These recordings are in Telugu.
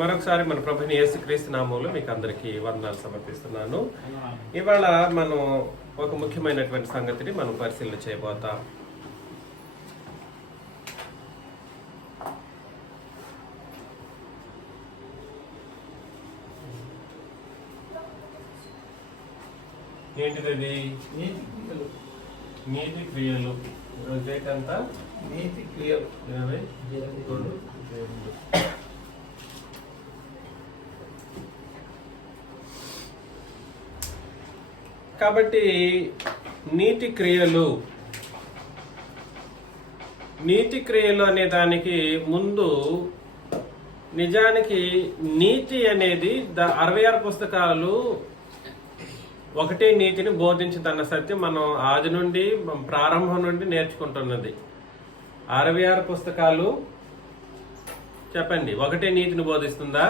మరొకసారి మన ప్రభుని యేసుక్రీస్తు నామములో మీకు అందరికీ వందనాలు సమర్పిస్తున్నాను. ఇవాళ మనం ఒక ముఖ్యమైనటువంటి సంగతిని మనం పరిశీలన చేయబోతాం. ఏంటిది? నీతి క్రియలు. అంతా నీతి క్రియలు 22. కాబట్టి నీతి క్రియలు అనే దానికి ముందు నిజానికి నీతి అనేది 66 పుస్తకాలు ఒకటే నీతిని బోధించదన్న సత్యం మనం ఆది నుండి ప్రారంభం నుండి నేర్చుకుంటున్నది. 66 పుస్తకాలు చెప్పండి, ఒకటే నీతిని బోధిస్తుందా?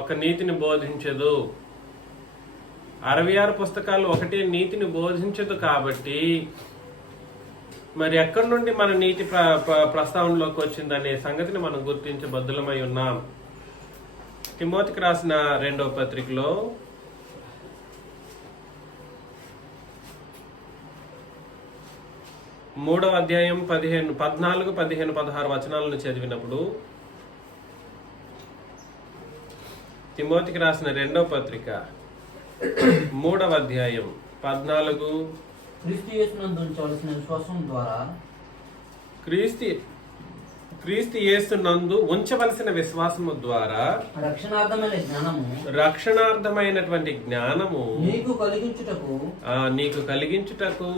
ఒక నీతిని బోధించదు. 66 పుస్తకాలు ఒకటే నీతిని బోధించదు. కాబట్టి మరి ఎక్కడి నుండి మన నీతి ప్రస్తావనలోకి వచ్చిందనే సంగతిని మనం గుర్తించబద్దులమై ఉన్నాం. తిమోతికి రాసిన 2వ పత్రికలో 3వ అధ్యాయం 14, 15, 16 వచనాలను చదివినప్పుడు, తిమోతికి రాసిన 2వ పత్రిక 3వ అధ్యాయం 14, క్రీస్తు యేసునందు ఉంచవలసిన విశ్వాసం ద్వారా క్రీస్తు యేసునందు ఉంచవలసిన విశ్వాసము ద్వారా రక్షణార్థమైనటువంటి జ్ఞానము నీకు కలిగించుటకు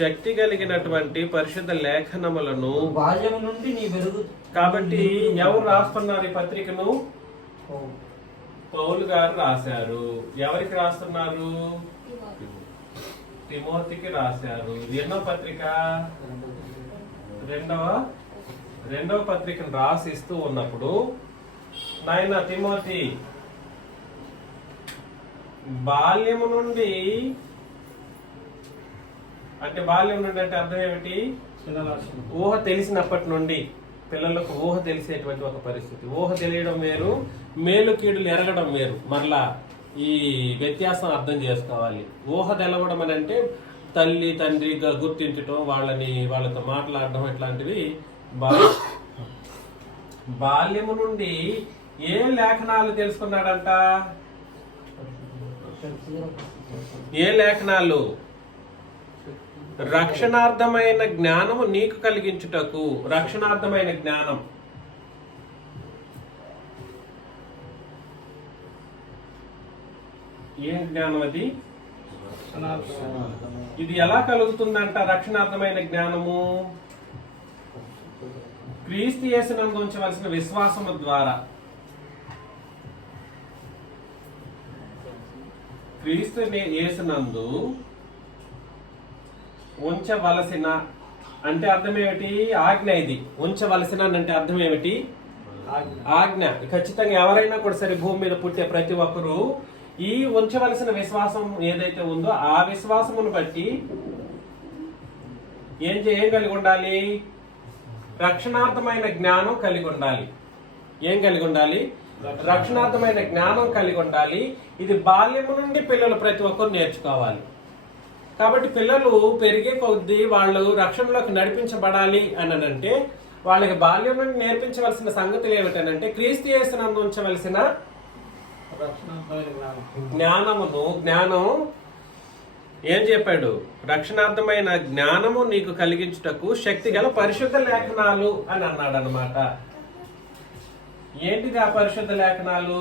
శక్తి కలిగినటువంటి పరిశుద్ధ లేఖనములను బాల్యము నుండి నీ వెలుగు. కాబట్టి ఎవరు రాస్తున్నారు ఈ పత్రికను? పౌలు గారు రాశారు. ఎవరికి రాస్తున్నారు? తిమోతికి రాశారు. ఎన్నో పత్రిక? రెండవ పత్రికను రాసిస్తూ ఉన్నప్పుడు, నాయన తిమోతి, బాల్యము నుండి అంటే అర్థం ఏమిటి? ఊహ తెలిసినప్పటి నుండి పిల్లలకు ఊహ తెలిసేటువంటి ఒక పరిస్థితి. ఊహ తెలియడం వేరు, మేలు కీడులు ఎరగడం వేరు. మరలా ఈ వ్యత్యాసం అర్థం చేసుకోవాలి. ఊహ తెలవడం అని అంటే తల్లి తండ్రిగా గుర్తించటం, వాళ్ళతో మాట్లాడడం, ఇట్లాంటివి. బాల్యము నుండి ఏ లేఖనాలు తెలుసుకున్నాడంట? ఏ లేఖనాలు? రక్షణార్థమైన జ్ఞానము నీకు కలిగించుటకు. రక్షణార్థమైన జ్ఞానం ఏం జ్ఞానం అది? ఇది ఎలా కలుగుతుందంట? రక్షణార్థమైన జ్ఞానము క్రీస్తు యేసునందు ఉంచవలసిన విశ్వాసము ద్వారా. క్రీస్తు యేసునందు ఉంచవలసిన అంటే అర్థం ఏమిటి? ఆజ్ఞ. ఇది ఉంచవలసిన అంటే అర్థం ఏమిటి? ఆజ్ఞ. ఖచ్చితంగా ఎవరైనా కూడా సరే భూమి మీద పుట్టే ప్రతి ఒక్కరూ ఈ ఉంచవలసిన విశ్వాసం ఏదైతే ఉందో ఆ విశ్వాసమును బట్టి ఏం కలిగి ఉండాలి? రక్షణార్థమైన జ్ఞానం కలిగి ఉండాలి. ఏం కలిగి ఉండాలి? రక్షణార్థమైన జ్ఞానం కలిగి ఉండాలి. ఇది బాల్యము నుండి పిల్లలు ప్రతి ఒక్కరు నేర్చుకోవాలి. కాబట్టి పిల్లలు పెరిగే కొద్దీ వాళ్ళు రక్షణలోకి నడిపించబడాలి అని అంటే వాళ్ళకి బాల్యం నుండి నేర్పించవలసిన సంగతులు ఏమిటనంటే క్రీస్తు యేసునందు ఉంచవలసిన జ్ఞానం. ఏం చెప్పాడు? రక్షణార్థమైన జ్ఞానము నీకు కలిగించుటకు శక్తి గల పరిశుద్ధ లేఖనాలు అని అన్నాడు అన్నమాట. ఏంటిది ఆ పరిశుద్ధ లేఖనాలు?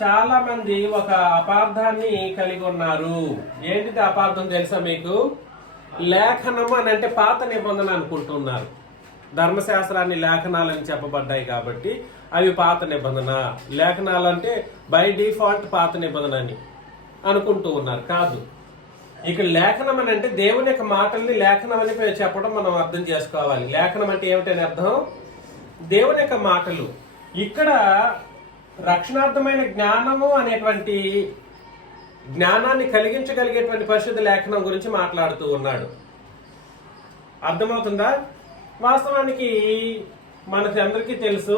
చాలా మంది ఒక అపార్థాన్ని కలిగి ఉన్నారు. ఏంటిది అపార్థం తెలుసా మీకు? లేఖనము అని అంటే పాత నిబంధన అనుకుంటున్నారు. ధర్మశాస్త్రాన్ని లేఖనాలని చెప్పబడ్డాయి కాబట్టి అవి పాత నిబంధన. లేఖనాలు అంటే బై డిఫాల్ట్ పాత నిబంధన అని అనుకుంటూ ఉన్నారు. కాదు, ఇక్కడ లేఖనం అని అంటే దేవుని యొక్క మాటల్ని లేఖనం అని చెప్పడం మనం అర్థం చేసుకోవాలి. లేఖనం అంటే ఏమిటని అర్థం? దేవుని యొక్క మాటలు. ఇక్కడ రక్షణార్థమైన జ్ఞానము అనేటువంటి జ్ఞానాన్ని కలిగించగలిగేటువంటి పరిశుద్ధ లేఖనం గురించి మాట్లాడుతూ ఉన్నాడు. అర్థమవుతుందా? వాస్తవానికి మనకు అందరికీ తెలుసు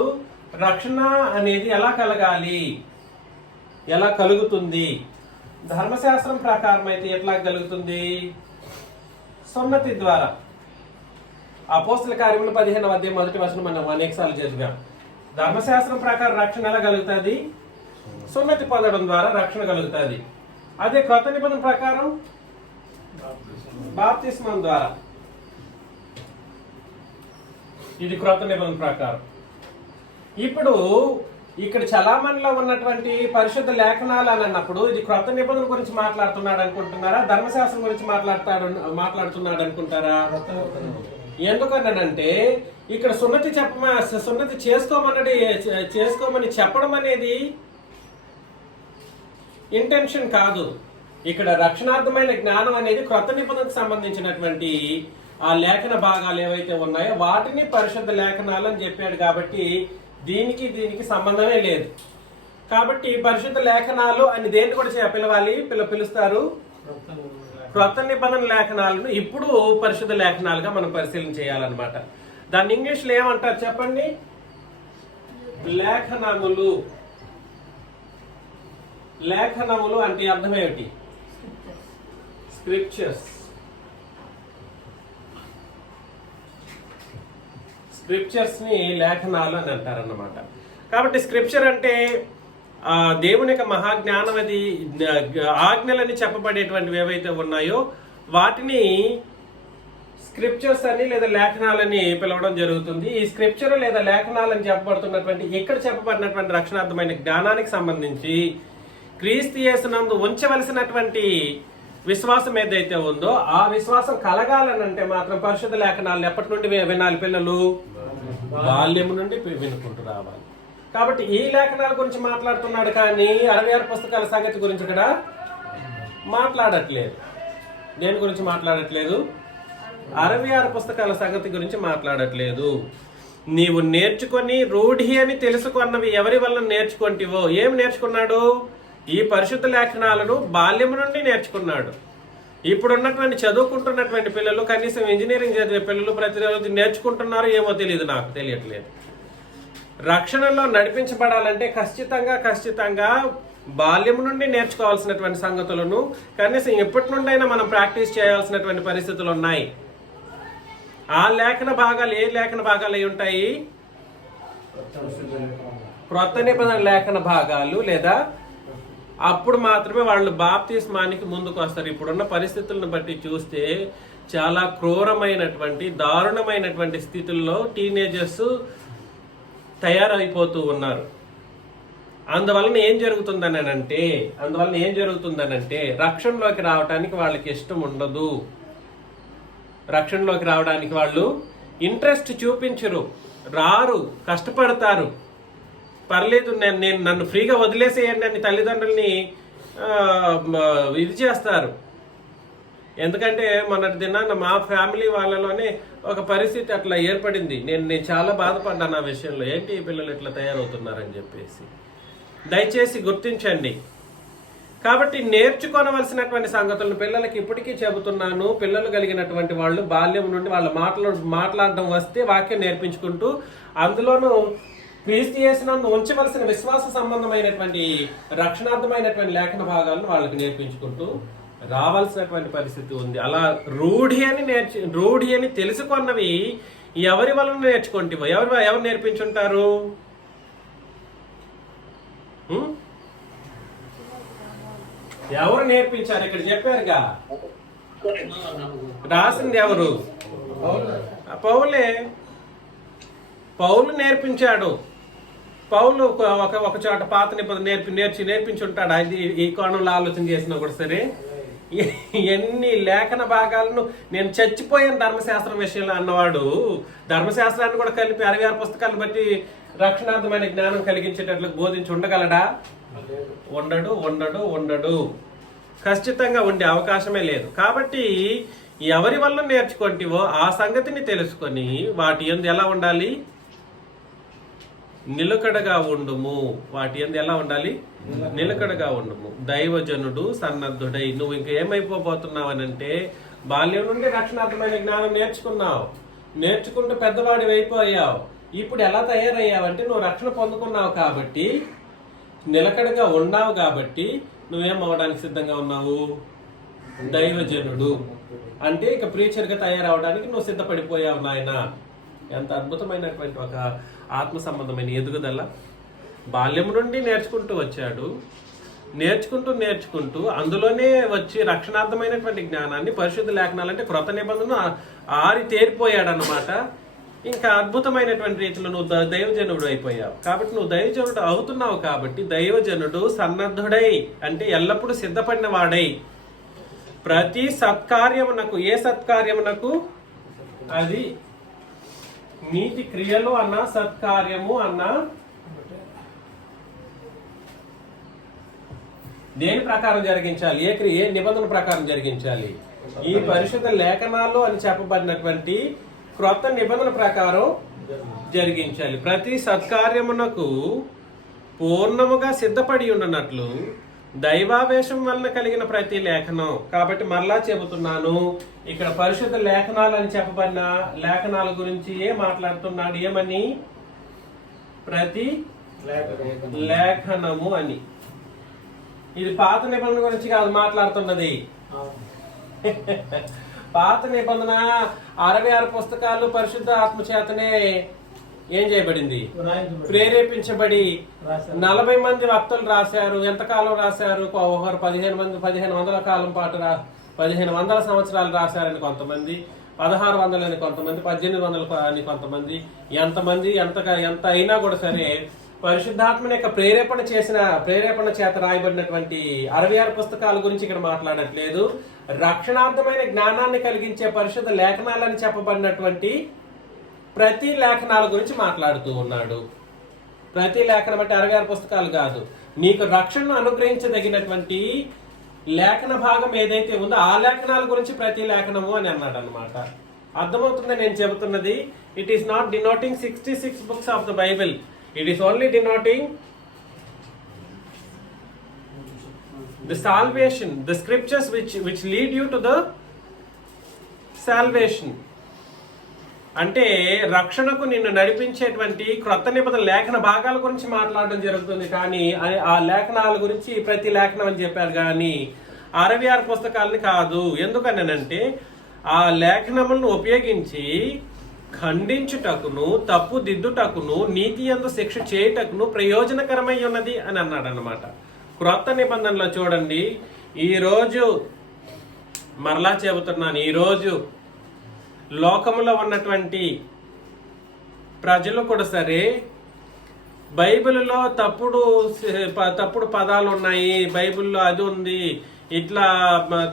రక్షణ అనేది ఎలా కలగాలి, ఎలా కలుగుతుంది. ధర్మశాస్త్రం ప్రకారం అయితే ఎట్లా కలుగుతుంది? సున్నతి ద్వారా. అపోస్తల కార్యములు 15వ అధ్యాయం 1వ వచనం మనం అనేకసార్లు చదివాం. ధర్మశాస్త్రం ప్రకారం రక్షణ ఎలా కలుగుతుంది? సున్నతి పొందడం ద్వారా రక్షణ కలుగుతుంది. అదే క్రొత్త నిబంధన ప్రకారం బాప్తిస్మం ద్వారా. ఇది క్రొత్త నిబంధన ప్రకారం. ఇప్పుడు ఇక్కడ చలామణిలో ఉన్నటువంటి పరిశుద్ధ లేఖనాలు అని అన్నప్పుడు ఇది క్రొత్త నిబంధన గురించి మాట్లాడుతున్నాడు అనుకుంటున్నారా, ధర్మశాస్త్రం గురించి మాట్లాడుతున్నాడు అనుకుంటారా? ఎందుకన్నానంటే ఇక్కడ సున్నతి చేసుకోమని చెప్పడం అనేది ఇంటెన్షన్ కాదు. ఇక్కడ రక్షణార్థమైన జ్ఞానం అనేది క్రొత్త నిబంధనకు సంబంధించినటువంటి ఆ లేఖన భాగాలు ఏవైతే ఉన్నాయో వాటిని పరిశుద్ధ లేఖనాలు అని చెప్పాడు. కాబట్టి దీనికి సంబంధమే లేదు. కాబట్టి పరిశుద్ధ లేఖనాలు అని దేన్ని కూడా పిలుస్తారు? క్రొత్త నిబంధన లేఖనాలను ఇప్పుడు పరిశుద్ధ లేఖనాలుగా మనం పరిశీలన చేయాలన్నమాట. దాన్ని ఇంగ్లీష్లో ఏమంటారు చెప్పండి? లేఖనములు. లేఖనములు అంటే అర్థం ఏమిటి? స్క్రిప్చర్స్. స్క్రిప్చర్స్ ని లేఖనాలు అని అంటారన్నమాట. కాబట్టి స్క్రిప్చర్ అంటే దేవుని యొక్క మహాజ్ఞానం, అది ఆజ్ఞలని చెప్పబడేటువంటివి ఏవైతే ఉన్నాయో వాటిని స్క్రిప్చర్స్ అని లేదా లేఖనాలని పిలవడం జరుగుతుంది. ఈ స్క్రిప్చర్ లేదా లేఖనాలని చెప్పబడుతున్నటువంటి ఇక్కడ చెప్పబడినటువంటి రక్షణార్థమైన జ్ఞానానికి సంబంధించి క్రీస్తు యేసునందు ఉంచవలసినటువంటి విశ్వాసం ఏదైతే ఉందో ఆ విశ్వాసం కలగాలనంటే మాత్రం పరిశుద్ధ లేఖనాలను ఎప్పటి నుండి వినాలి పిల్లలు? బాల్యము నుండి వినుకుంటూ రావాలి. కాబట్టి ఈ లేఖనాల గురించి మాట్లాడుతున్నాడు కానీ 66 పుస్తకాల సంగతి గురించి ఇక్కడ మాట్లాడట్లేదు. దేని గురించి మాట్లాడట్లేదు? 66 పుస్తకాల సంగతి గురించి మాట్లాడట్లేదు. నీవు నేర్చుకొని రూఢి అని తెలుసుకున్నవి ఎవరి వల్ల నేర్చుకుంటివో. ఏం నేర్చుకున్నాడు? ఈ పరిశుద్ధ లేఖనాలను బాల్యము నుండి నేర్చుకున్నాడు. ఇప్పుడున్నటువంటి చదువుకుంటున్నటువంటి పిల్లలు, కనీసం ఇంజనీరింగ్ చదివే పిల్లలు ప్రతిరోజు నేర్చుకుంటున్నారు ఏమో తెలియదు, నాకు తెలియట్లేదు. రక్షణలో నడిపించబడాలంటే ఖచ్చితంగా బాల్యం నుండి నేర్చుకోవాల్సినటువంటి సంగతులను కనీసం ఎప్పటి నుండైనా మనం ప్రాక్టీస్ చేయాల్సినటువంటి పరిస్థితులు ఉన్నాయి. ఆ లేఖన భాగాలు ఏ లేఖన భాగాలు అయి ఉంటాయి? క్రొత్త నిబంధన లేఖన భాగాలు. లేదా అప్పుడు మాత్రమే వాళ్ళు బాప్తిస్మానికి ముందుకు వస్తారు. ఇప్పుడున్న పరిస్థితులను బట్టి చూస్తే చాలా క్రూరమైనటువంటి దారుణమైనటువంటి స్థితుల్లో టీనేజర్స్ తయారైపోతూ ఉన్నారు. అందువలన ఏం జరుగుతుందనంటే రక్షణలోకి రావడానికి వాళ్ళకి ఇష్టం ఉండదు. రక్షణలోకి రావడానికి వాళ్ళు ఇంట్రెస్ట్ చూపించరు, రారు, కష్టపడతారు. పర్లేదు నన్ను ఫ్రీగా వదిలేసేయండి అని తల్లిదండ్రుల్ని ఇది చేస్తారు. ఎందుకంటే మొన్నటి దినాన్న మా ఫ్యామిలీ వాళ్ళలోనే ఒక పరిస్థితి అట్లా ఏర్పడింది. నేను చాలా బాధపడ్డాను ఆ విషయంలో. ఏంటి ఈ పిల్లలు ఇట్లా తయారవుతున్నారని చెప్పేసి. దయచేసి గుర్తించండి. కాబట్టి నేర్చుకోవలసినటువంటి సంగతులను పిల్లలకి ఇప్పటికీ చెబుతున్నాను. పిల్లలు కలిగినటువంటి వాళ్ళు బాల్యం నుండి వాళ్ళ మాట్లాడడం వస్తే వాక్యం నేర్పించుకుంటూ అందులోనూ క్రీస్తు యేసునందు ఉంచవలసిన విశ్వాస సంబంధమైనటువంటి రక్షణార్థమైనటువంటి లేఖన భాగాలను వాళ్ళకి నేర్పించుకుంటూ రావాల్సినటువంటి పరిస్థితి ఉంది. అలా రూఢి అని తెలుసుకున్నవి ఎవరి వలన నేర్చుకుంటావో? ఎవరు నేర్పించుంటారు? ఎవరు నేర్పించారు? ఇక్కడ చెప్పారుగా, రాసింది ఎవరు? పౌలు నేర్పించాడు. పౌలు ఒక చోట పాత నిబంధన నేర్పించుంటాడు. అది ఈ కోణంలో ఆలోచన చేసినా కూడా సరే, ఎన్ని లేఖన భాగాలను నేను చచ్చిపోయాను ధర్మశాస్త్రం విషయంలో అన్నవాడు ధర్మశాస్త్రాన్ని కూడా కలిపి 66 పుస్తకాలను బట్టి రక్షణార్థమైన జ్ఞానం కలిగించేటట్లు బోధించి ఉండగలడా? ఉండడు. ఖచ్చితంగా ఉండే అవకాశమే లేదు. కాబట్టి ఎవరి వల్ల నేర్చుకుంటావో ఆ సంగతిని తెలుసుకొని వాటి యందు ఎలా ఉండాలి? నిలకడగా ఉండుము. వాటి యందు ఎలా ఉండాలి? నిలకడగా ఉండుము. దైవజనుడు సన్నద్ధుడై. నువ్వు ఇంకేమైపోతున్నావనంటే బాల్యం నుండి రక్షణార్థమైన జ్ఞానం నేర్చుకున్నావు, నేర్చుకుంటూ పెద్దవాడి అయిపోయావు. ఇప్పుడు ఎలా తయారయ్యావంటే నువ్వు రక్షణ పొందుకున్నావు కాబట్టి, నిలకడగా ఉన్నావు కాబట్టి నువ్వేం అవ్వడానికి సిద్ధంగా ఉన్నావు? దైవజనుడు. అంటే ఇక ప్రీచర్గా తయారవడానికి నువ్వు సిద్ధపడిపోయావు నాయన. ఎంత అద్భుతమైనటువంటి ఒక ఆత్మ సంబంధమైన ఎదుగుదల. బాల్యం నుండి నేర్చుకుంటూ వచ్చాడు, నేర్చుకుంటూ అందులోనే వచ్చి రక్షణార్థమైనటువంటి జ్ఞానాన్ని, పరిశుద్ధ లేఖనాలంటే క్రొత్త నిబంధన ఆరి తేరిపోయాడు అన్నమాట. ఇంకా అద్భుతమైనటువంటి రీతిలో నువ్వు దైవజనుడు అయిపోయావు. కాబట్టి నువ్వు దైవజనుడు అవుతున్నావు కాబట్టి దైవజనుడు సన్నద్ధుడై అంటే ఎల్లప్పుడూ సిద్ధపడిన వాడై ప్రతి సత్కార్యమునకు, ఏ సత్కార్యమునకు? అది నీతి క్రియలు అన్న సత్కార్యము అన్న దేని ప్రకారం జరిగించాలి? ఏ నిబంధన ప్రకారం జరిగించాలి? ఈ పరిశుద్ధ లేఖనాలు అని చెప్పబడినటువంటి క్రొత్త నిబంధన ప్రకారం జరిగించాలి. ప్రతి సత్కార్యమునకు పూర్ణముగా సిద్ధపడి ఉండనట్లు దైవావేశం వలన కలిగిన ప్రతి లేఖనం. కాబట్టి మరలా చెబుతున్నాను, ఇక్కడ పరిశుద్ధ లేఖనాలు అని చెప్పబడిన లేఖనాల గురించి మాట్లాడుతున్నాడు? ఏమని? ప్రతి లేఖనము అని. ఇది పాత నిబంధన గురించి కాదు మాట్లాడుతున్నది. పాత నిబంధన 66 పుస్తకాలు పరిశుద్ధ ఆత్మ చేతనే ఏం చేయబడింది? ప్రేరేపించబడి 40 మంది వక్తలు రాశారు. ఎంతకాలం రాశారు? ఒకరు 1500 కాలం పాటు 1500 సంవత్సరాలు రాశారని కొంతమంది, 1600 అని కొంతమంది, 1800 అని కొంతమంది. ఎంతమంది ఎంత అయినా కూడా సరే పరిశుద్ధాత్మని యొక్క ప్రేరేపణ చేత రాయబడినటువంటి 66 పుస్తకాల గురించి ఇక్కడ మాట్లాడట్లేదు. రక్షణార్థమైన జ్ఞానాన్ని కలిగించే పరిశుద్ధ లేఖనాలని చెప్పబడినటువంటి ప్రతి లేఖనాల గురించి మాట్లాడుతూ ఉన్నాడు. ప్రతి లేఖనం అంటే 66 పుస్తకాలు కాదు, నీకు రక్షణను అనుగ్రహించదగినటువంటి లేఖన భాగం ఏదైతే ఉందో ఆ లేఖనాల గురించి ప్రతి లేఖనము అని అన్నాడు అనమాట. అర్థమవుతుందా నేను చెబుతున్నది? It is not denoting 66 books of the Bible. It is only denoting the salvation, the scriptures which lead you to the salvation. అంటే రక్షణకు నిన్ను నడిపించేటువంటి క్రొత్త నిబంధన లేఖన భాగాల గురించి మాట్లాడడం జరుగుతుంది. కానీ ఆ లేఖనాల గురించి ప్రతి లేఖనం అని చెప్పారు, కానీ 66 పుస్తకాలని కాదు. ఎందుకనంటే ఆ లేఖనములను ఉపయోగించి ఖండించుటకును, తప్పు దిద్దుటకును, నీతి యందు శిక్ష చేయుటకును ప్రయోజనకరమై ఉన్నది అని అన్నాడు అన్నమాట. క్రొత్త నిబంధనలో చూడండి, ఈరోజు మరలా చెబుతున్నాను, ఈరోజు లోకములో ఉన్నటువంటి ప్రజలు కూడా సరే బైబిల్లో తప్పుడు పదాలు ఉన్నాయి, బైబిల్లో అది ఉంది, ఇట్లా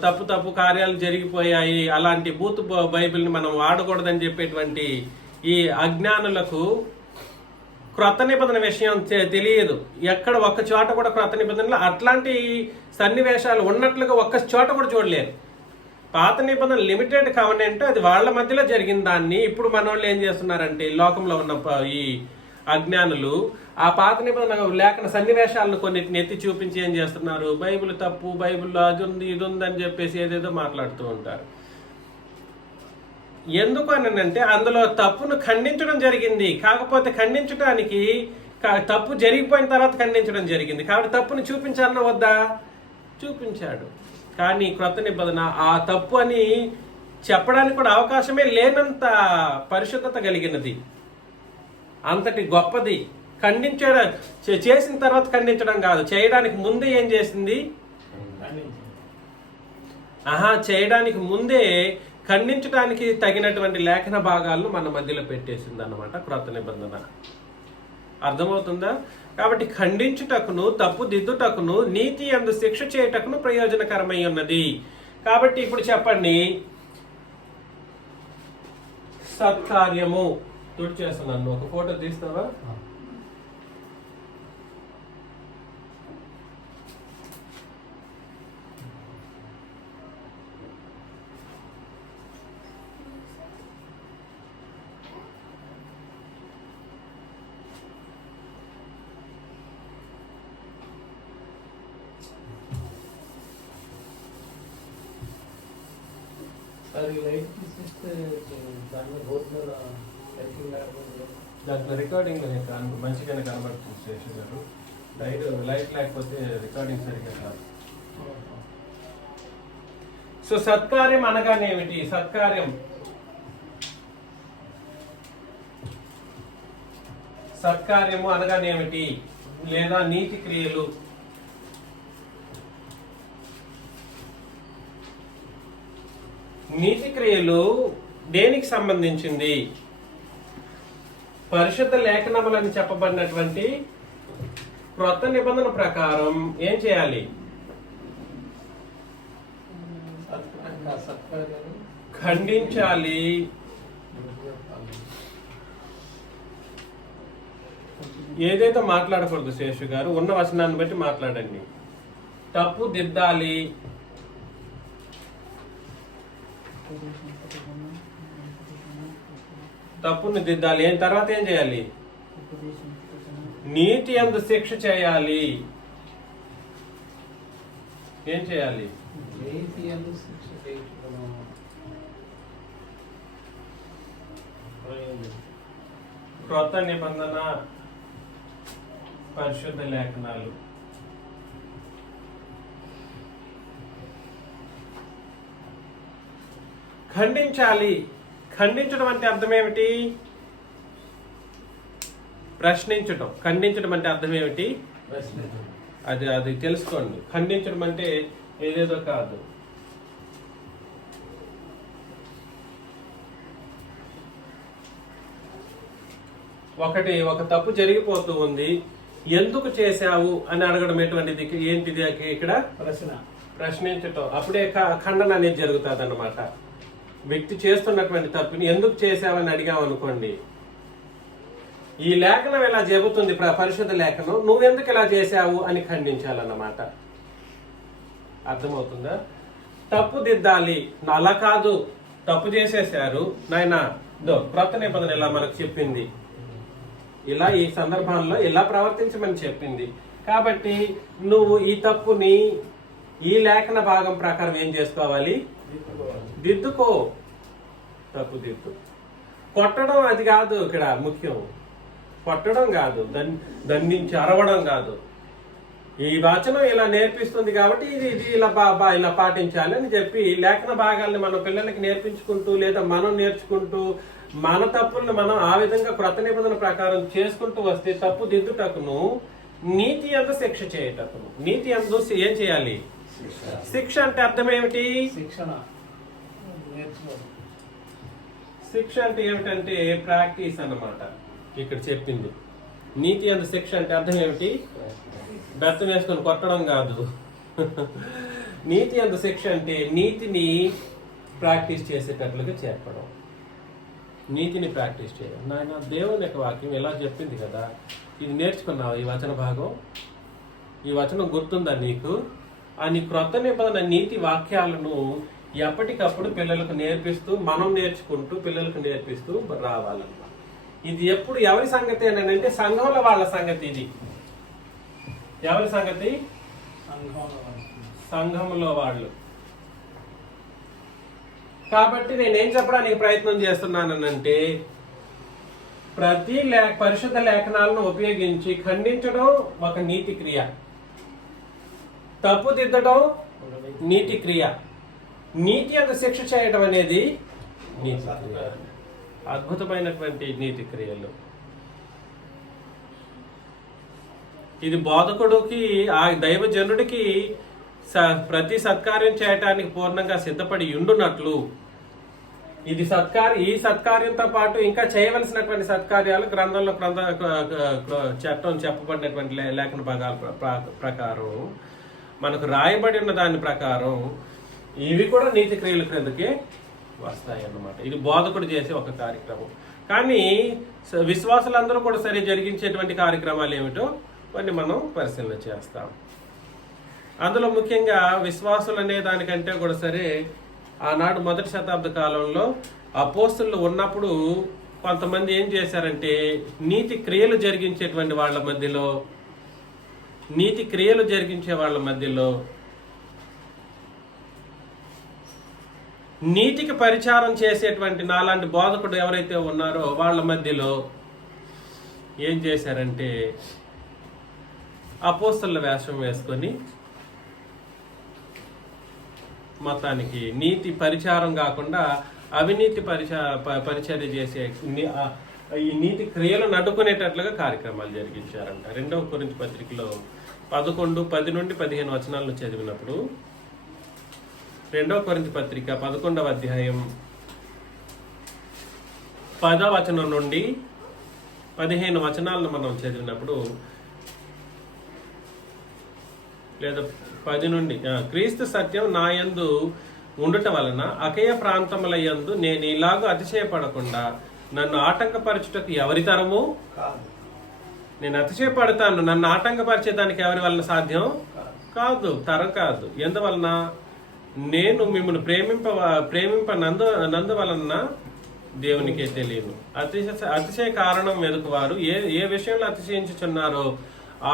తప్పు కార్యాలు జరిగిపోయాయి, అలాంటి బూత్ బైబిల్ని మనం వాడకూడదని చెప్పేటువంటి ఈ అజ్ఞానులకు క్రొత్త నిబంధన విషయం తెలియదు. ఎక్కడ ఒక్క చోట కూడా క్రొత్త నిబంధనలో అట్లాంటి సన్నివేశాలు ఉన్నట్లుగా ఒక్క చోట కూడా చూడలేరు. పాత నిబంధన లిమిటెడ్ కవెనెంట్, అది వాళ్ళ మధ్యలో జరిగిన దాన్ని ఇప్పుడు మనోళ్ళు ఏం చేస్తున్నారంటే లోకంలో ఉన్న ఈ అజ్ఞానులు ఆ పాత నిబంధన లేఖన సన్నివేశాలను కొన్నిటిని ఎత్తి చూపించి ఏం చేస్తున్నారు? బైబిల్ తప్పు, బైబిల్లో అది ఉంది ఇది ఉంది అని చెప్పేసి ఏదేదో మాట్లాడుతూ ఉంటారు. ఎందుకు అని అంటే అందులో తప్పును ఖండించడం జరిగింది. కాకపోతే ఖండించడానికి తప్పు జరిగిపోయిన తర్వాత ఖండించడం జరిగింది. కాబట్టి తప్పును చూపించాలన్నా వద్దా? చూపించాడు. కానీ క్రొత్త నిబంధన ఆ తప్పు అని చెప్పడానికి కూడా అవకాశమే లేనంత పరిశుద్ధత కలిగినది, అంతటి గొప్పది. చేసిన తర్వాత ఖండించడం కాదు, చేయడానికి ముందే ఏం చేసింది? చేయడానికి ముందే ఖండించడానికి తగినటువంటి లేఖన భాగాలను మన మధ్యలో పెట్టేసింది అన్నమాట క్రొత్త నిబంధన. అర్థమవుతుందా? కాబట్టి ఖండించుటకును, తప్పు దిద్దుటకును, నీతి యందు శిక్ష చేయుటకును ప్రయోజనకరమై ఉన్నది. కాబట్టి ఇప్పుడు చెప్పండి, సత్కార్యము తుడి చేస్తున్నాను. ఒక ఫోటో తీస్తావా? దాంట్లో రికార్డింగ్ మంచిగానే కనబడుతుంది శేషు గారు. లైట్ లేకపోతే రికార్డింగ్ సరిగ్గా కాదు. సో సత్కార్యం అనగానేమిటి? సత్కార్యము అనగానేమిటి? లేదా నీతి క్రియలు. నీతి క్రియలు దేనికి సంబంధించింది? పరిశుద్ధ లేఖనములని చెప్పబడినటువంటి క్రొత్త నిబంధన ప్రకారం ఏం చేయాలి? ఖండించాలి, ఏదైతే మాట్లాడకూడదు శేషు గారు, ఉన్న వచనాన్ని బట్టి మాట్లాడండి. తప్పు దిద్దాలి, తప్పుని దిద్దాలి. తర్వాత ఏం చేయాలి? నీతి యందు శిక్ష చేయాలి. ఏం చేయాలి? క్రొత్త నిబంధన పరిశుద్ధ లేఖనాలు. ఖండించాలి. ఖండించడం అంటే అర్థం ఏమిటి? ప్రశ్నించడం. ఖండించడం అంటే అర్థం ఏమిటి? అది తెలుసుకోండి. ఖండించడం అంటే ఏదేదో కాదు. ఒక తప్పు జరిగిపోతూ ఉంది, ఎందుకు చేశావు అని అడగడం ఎటువంటిది? ఏంటిది ఇక్కడ? ప్రశ్నించటం. అప్పుడే ఖండన అనేది జరుగుతుంది అన్నమాట. వ్యక్తి చేస్తున్నటువంటి తప్పుని ఎందుకు చేశావని అడిగామనుకోండి, ఈ లేఖనం ఇలా చెబుతుంది, పరిశుద్ధ లేఖనం, నువ్వెందుకు ఇలా చేశావు అని ఖండించాలన్నమాట. అర్థమవుతుందా? తప్పు దిద్దాలి. అలా కాదు, తప్పు చేసేశారు నాయనా, క్రొత్త నిబంధన ఇలా మనకు చెప్పింది, ఇలా ఈ సందర్భంలో ఇలా ప్రవర్తించమని చెప్పింది, కాబట్టి నువ్వు ఈ తప్పుని ఈ లేఖన భాగం ప్రకారం ఏం చేసుకోవాలి? దిద్దుకో. తప్పు దిద్దు. కొట్టడం అది కాదు ఇక్కడ ముఖ్యం. కొట్టడం కాదు, దండించి అరవడం కాదు. ఈ వచనం ఇలా నేర్పిస్తుంది కాబట్టి ఇది ఇలా పాటించాలి అని చెప్పి లేఖన భాగాల్ని మన పిల్లలకి నేర్పించుకుంటూ, లేదా మనం నేర్చుకుంటూ, మన తప్పులను మనం ఆ విధంగా క్రొత్త నిబంధన ప్రకారం చేసుకుంటూ వస్తే తప్పు దిద్దుటకును, నీతి యందు శిక్ష చేయటకును. నీతి యందు ఏం చేయాలి? శిక్ష అంటే అర్థం ఏమిటి? శిక్ష అంటే ఏమిటంటే ప్రాక్టీస్ అన్నమాట. ఇక్కడ చెప్పింది నీతి యందు శిక్ష అంటే అర్థం ఏమిటి? బెత్తం వేసుకొని కొట్టడం కాదు. నీతి యందు శిక్ష అంటే నీతిని ప్రాక్టీస్ చేసేటట్లుగా చెప్పడం. నీతిని ప్రాక్టీస్ చేయడం. నాయన దేవుని యొక్క వాక్యం ఎలా చెప్పింది కదా, ఇది నేర్చుకున్నావు, ఈ వచన భాగం, ఈ వచనం గుర్తుందా నీకు అని క్రొత్త నిబంధన నీతి వాక్యాలను ఎప్పటికప్పుడు పిల్లలకు నేర్పిస్తూ, మనం నేర్చుకుంటూ పిల్లలకు నేర్పిస్తూ రావాలన్నమాట. ఇది ఎప్పుడు ఎవరి సంగతి అని అంటే సంఘంలో వాళ్ళ సంగతి. ఇది ఎవరి సంగతి? సంఘంలో వాళ్ళు. కాబట్టి నేనేం చెప్పడానికి ప్రయత్నం చేస్తున్నానంటే, ప్రతి పరిశుద్ధ లేఖనాలను ఉపయోగించి ఖండించడం ఒక నీతి క్రియ, తప్పు దిద్దడం నీతి క్రియ, నీతి యొక్క శిక్ష చేయడం అనేది నీతి క్రియ. అద్భుతమైనటువంటి నీతి క్రియలు. ఇది బోధకుడికి, ఆ దైవజనుడికి ప్రతి సత్కార్యం చేయటానికి పూర్ణంగా సిద్ధపడి ఉండునట్లు, ఈ సత్కార్యంతో పాటు ఇంకా చేయవలసినటువంటి సత్కార్యాలు గ్రంథంలో చట్టం చెప్పబడినటువంటి లేఖన భాగాల ప్రకారం మనకు రాయబడి ఉన్న దాని ప్రకారం ఇవి కూడా నీతి క్రియల క్రిందకే వస్తాయి అన్నమాట. ఇది బోధకుడు చేసే ఒక కార్యక్రమం. కానీ విశ్వాసులందరూ కూడా సరే జరిగించేటువంటి కార్యక్రమాలు ఏమిటో కొన్ని మనం పరిశీలన చేస్తాం. అందులో ముఖ్యంగా విశ్వాసులు అనే దానికంటే కూడా సరే, ఆనాడు మొదటి శతాబ్ద కాలంలో అపోస్తలులు ఉన్నప్పుడు కొంతమంది ఏం చేశారంటే, నీతి క్రియలు జరిగించే వాళ్ళ మధ్యలో నీతికి పరిచారం చేసేటువంటి నాలాంటి బోధకుడు ఎవరైతే ఉన్నారో వాళ్ళ మధ్యలో ఏం చేశారంటే అపోస్తలుల వేషం వేసుకొని మొత్తానికి నీతి పరిచారం కాకుండా అవినీతి పరిచర్య చేసే ఈ నీతి క్రియలను అడ్డుకునేటట్లుగా కార్యక్రమాలు జరిగించారంట. 2వ కొరింథీ పత్రికలో 11:10 నుండి 15 వచనాలను చదివినప్పుడు 2వ కొరింథీ పత్రిక 11వ అధ్యాయం 10వ వచనం నుండి 15 వచనాలను మనం చదివినప్పుడు, లేదా 10 నుండి, క్రీస్తు సత్యం నా యందు ఉండుట వలన అకయ ప్రాంతముల యందు నేను ఇలాగూ అతిశయపడకుండా నన్ను ఆటంకపరచుటకు ఎవరి తరము? నేను అతిశయపడతాను, నన్ను ఆటంకపరిచేదానికి ఎవరి వలన సాధ్యం కాదు, తరం కాదు. ఎందువలన? నేను మిమ్మల్ని నందువలన దేవునికే తెలియను. అతిశయ కారణం వెదుకువారు ఏ విషయంలో అతిశయించుచున్నారో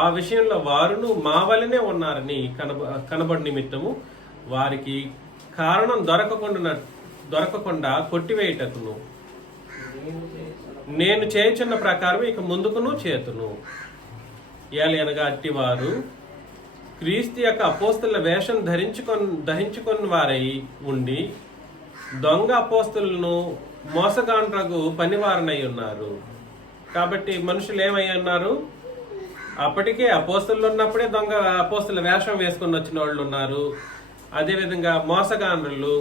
ఆ విషయంలో వారును మా వలనే ఉన్నారని కనబడి నిమిత్తము వారికి కారణం దొరకకుండా కొట్టివేయటకును నేను చేయుచున్న ప్రకారం ఇక ముందుకును చేతును. ఏలయనగా అట్టివారు క్రీస్తు యొక్క అపోస్తలుల వేషం ధరించుకొని వారై ఉండి దొంగ అపోస్తలులను మోసగాండ్రకు పనివారనై ఉన్నారు. కాబట్టి మనుషులు ఏమై ఉన్నారు? అప్పటికే అపోస్తలు ఉన్నప్పుడే దొంగ అపోస్తల వేషం వేసుకొని వచ్చిన వాళ్ళు ఉన్నారు. అదేవిధంగా మోసగాండ్రులు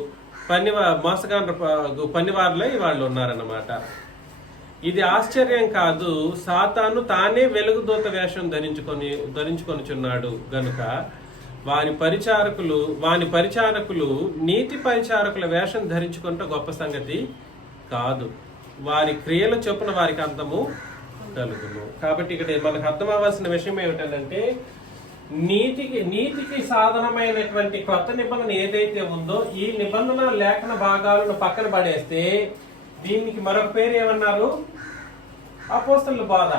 పనివారులై వాళ్ళు ఉన్నారన్నమాట. ఇది ఆశ్చర్యం కాదు, సాతాను తానే వెలుగుదూత వేషం ధరించుకొనిచున్నాడు గనుక వాని పరిచారకులు నీతి పరిచారకుల వేషం ధరించుకుంటే గొప్ప సంగతి కాదు, వారి క్రియల చొప్పున వారికి అంతము కలుగును. కాబట్టి ఇక్కడ మనకు అర్థం అవ్వాల్సిన విషయం ఏమిటంటే, నీతికి సాధనమైనటువంటి కొత్త నిబంధన ఏదైతే ఉందో ఈ నిబంధన లేఖన భాగాలను పక్కన పడేస్తే దీనికి మరొక పేరు ఏమన్నారు? అపోస్తలుల బోధ.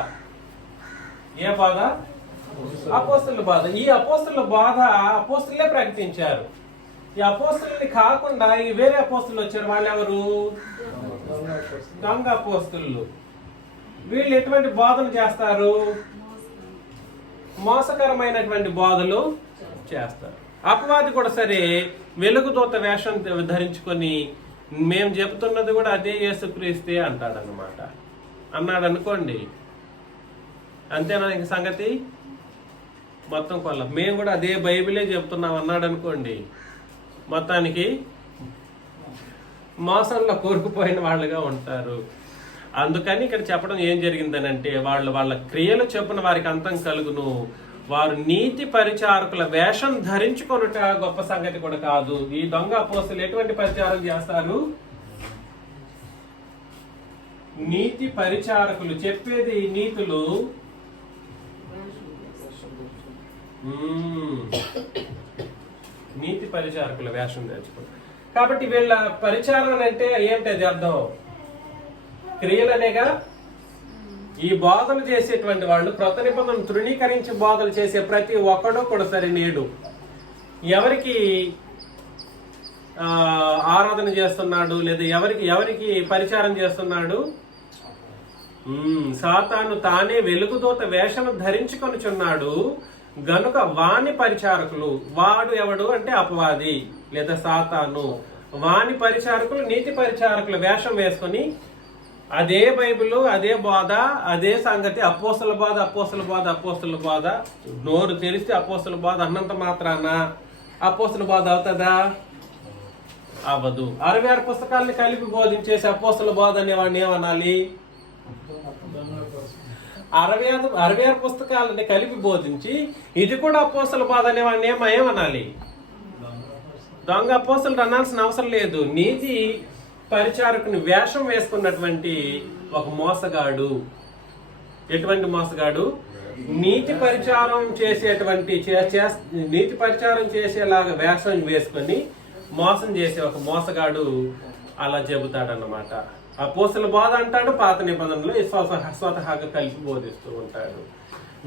ఏ బోధ? అపోస్తలుల బోధ. ఈ అపోస్తలుల బోధ అపోస్తలులే ప్రకటించారు. ఈ అపోస్తలుని కాకుండా ఈ వేరే అపోస్తలు వచ్చారు. వాళ్ళు ఎవరు? దొంగ అపోస్తలు. వీళ్ళు ఎటువంటి బోధన చేస్తారు? మోసకరమైనటువంటి బోధలు చేస్తారు. అపవాది కూడా సరే వెలుగుదూత వేషం ధరించుకొని మేము చెబుతున్నది కూడా అదే యేసుక్రీస్తే అంటాడనమాట. అన్నాడు అనుకోండి, అంతేనా ఇంక సంగతి? మొత్తం కొల్ల మేము కూడా అదే బైబిలే చెబుతున్నాం అన్నాడు అనుకోండి, మొత్తానికి మోసంలో కూరుకుపోయిన వాళ్ళుగా ఉంటారు. అందుకని ఇక్కడ చెప్పడం ఏం జరిగిందనంటే, వాళ్ళ క్రియలు చెప్పున వారికి అంతం కలుగును, వారు నీతి పరిచారకుల వేషం ధరించుకొనుట గొప్ప సంగతి కూడా కాదు. ఈ దొంగ అపోస్తలులు ఎటువంటి పరిచారం చేస్తారు? నీతి పరిచారకులు చెప్పేది నీతులు నీతి పరిచారకుల వేషం ధరించుకుంటారు. కాబట్టి వీళ్ళ పరిచారం అంటే ఏమిటది అర్థం? క్రియలనేగా. ఈ బోధలు చేసేటువంటి వాళ్ళు క్రొత్త నిబంధనను తృణీకరించి బోధలు చేసే ప్రతి ఒక్కడూ కూడా సరే నేడు ఎవరికి ఆరాధన చేస్తున్నాడు, లేదా ఎవరికి పరిచారం చేస్తున్నాడు? సాతాను తానే వెలుగుదూత వేషం ధరించుకొనిచున్నాడు గనుక వాని పరిచారకులు, వాడు ఎవడు అంటే అపవాది లేదా సాతాను, వాని పరిచారకులు నీతి పరిచారకుల వేషం వేసుకొని అదే బైబిల్, అదే బోధ, అదే సంగతి, అపోస్తల బోధ, నోరు తెరిస్తే అపోస్తల బోధ అన్నంత మాత్రాన అపోస్తల బోధ అవుతుందా? అవ్వదు. 66 పుస్తకాలని కలిపి బోధించేసి అపోస్తల బోధ అనేవాడిని ఏమనాలి? 66 పుస్తకాలని కలిపి బోధించి ఇది కూడా అపోస్తల బోధ అనేవాడిని ఏమనాలి? దొంగ అపోస్తలు అనాల్సిన అవసరం లేదు. నీతి పరిచారకుని వేషం వేసుకున్నటువంటి ఒక మోసగాడు. ఎటువంటి మోసగాడు? నీతి పరిచారం చేసేలాగా వేషం వేసుకొని మోసం చేసే ఒక మోసగాడు అలా చెబుతాడన్నమాట. అపోస్తల బోధ అంటాడు, పాత నిబంధనలు స్వతహాగా కలిపి బోధిస్తూ ఉంటాడు.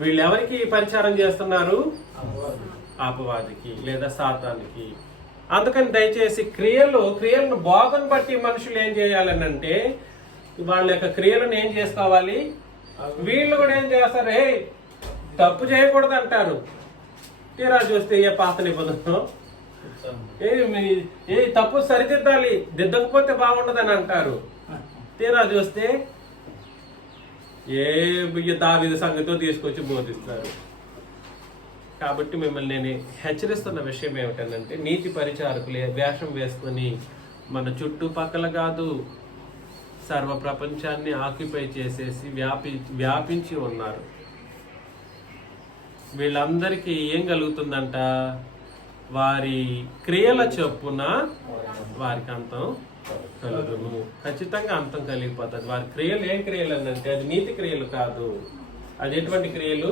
వీళ్ళు ఎవరికి పరిచారం చేస్తున్నారు? అపవాదికి లేదా సాతానికి. అందుకని దయచేసి క్రియలను బోధన బట్టి మనుషులు ఏం చేయాలని అంటే వాళ్ళ యొక్క క్రియలను ఏం చేసుకోవాలి, వీళ్ళు కూడా ఏం చేస్తారు, తప్పు చేయకూడదు అంటారు. తీరా చూస్తే ఏ పాత నిబంధన ఏ తప్పు సరిదిద్దాలి, దిద్దకపోతే బాగుండదని అంటారు. తీరా చూస్తే దావీదు సంగతితో తీసుకొచ్చి బోధిస్తారు. కాబట్టి మిమ్మల్ని నేను హెచ్చరిస్తున్న విషయం ఏమిటంటే, నీతి పరిచారకులే వేషం వేసుకొని మన చుట్టుపక్కల కాదు సర్వ ప్రపంచాన్ని ఆక్యుపై చేసేసి వ్యాపించి ఉన్నారు. వీళ్ళందరికీ ఏం కలుగుతుందంట, వారి క్రియల చొప్పున వారికి అంతం కలుగును. ఖచ్చితంగా అంతం కలిగిపోతుంది. వారి క్రియలు ఏం క్రియలు అంటే అది నీతి క్రియలు కాదు. అది ఎటువంటి క్రియలు,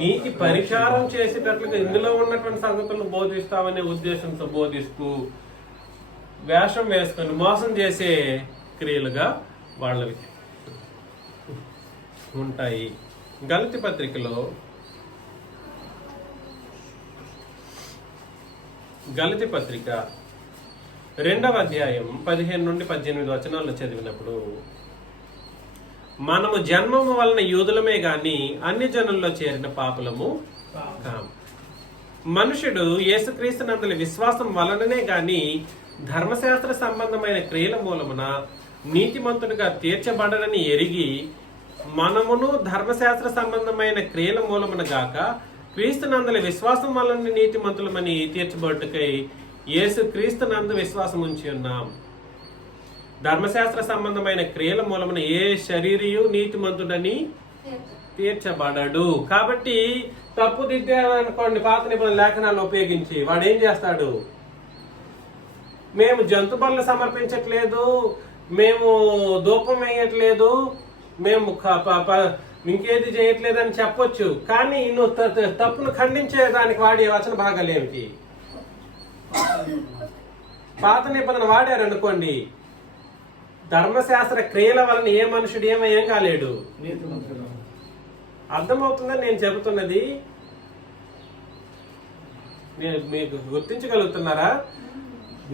నీతి పరిచారం చేసేటట్లుగా ఇందులో ఉన్నటువంటి సంగతులను బోధిస్తామనే ఉద్దేశంతో బోధిస్తూ వేషం వేసుకొని మోసం చేసే క్రియలుగా వాళ్ళవి ఉంటాయి. గలతీ పత్రికలో గలతీ పత్రిక 2వ అధ్యాయం 15 నుండి 18 వచనాల్లో చదివినప్పుడు, మనము జన్మము వలన యూదులమే గాని అన్ని జనుల్లో చేరిన పాపులము కాము. మనుషుడు యేసుక్రీస్తునందలి విశ్వాసం వలననే గాని ధర్మశాస్త్ర సంబంధమైన క్రియల మూలమున నీతిమంతుడిగా తీర్చబడనని ఎరిగి, మనమును ధర్మశాస్త్ర సంబంధమైన క్రియల మూలమున గాక క్రీస్తునందలి విశ్వాసం వలన నీతిమంతులమని తీర్చబడుటకై యేసు క్రీస్తునందు విశ్వాసం ఉంచి ఉన్నాం. ధర్మశాస్త్ర సంబంధమైన క్రియల మూలమున ఏ శరీరియు నీతిమంతుడని తీర్చబడడు. కాబట్టి తప్పు దిద్దామనుకోండి, పాత నిబంధన లేఖనాలు ఉపయోగించి వాడు ఏం చేస్తాడు, మేము జంతు బలులు సమర్పించట్లేదు, మేము ధూపం వేయట్లేదు, మేము ఇంకేది చేయట్లేదని చెప్పొచ్చు. కానీ నువ్వు తప్పును ఖండించేదానికి వాడే వచన భాగాలు ఏమిటి? పాత నిబంధన వాడారు అనుకోండి, ధర్మశాస్త్ర క్రియల వలన ఏ మనుషుడు ఏం కాలేడు. అర్థమవుతుందని నేను చెబుతున్నది మీకు గుర్తించగలుగుతున్నారా?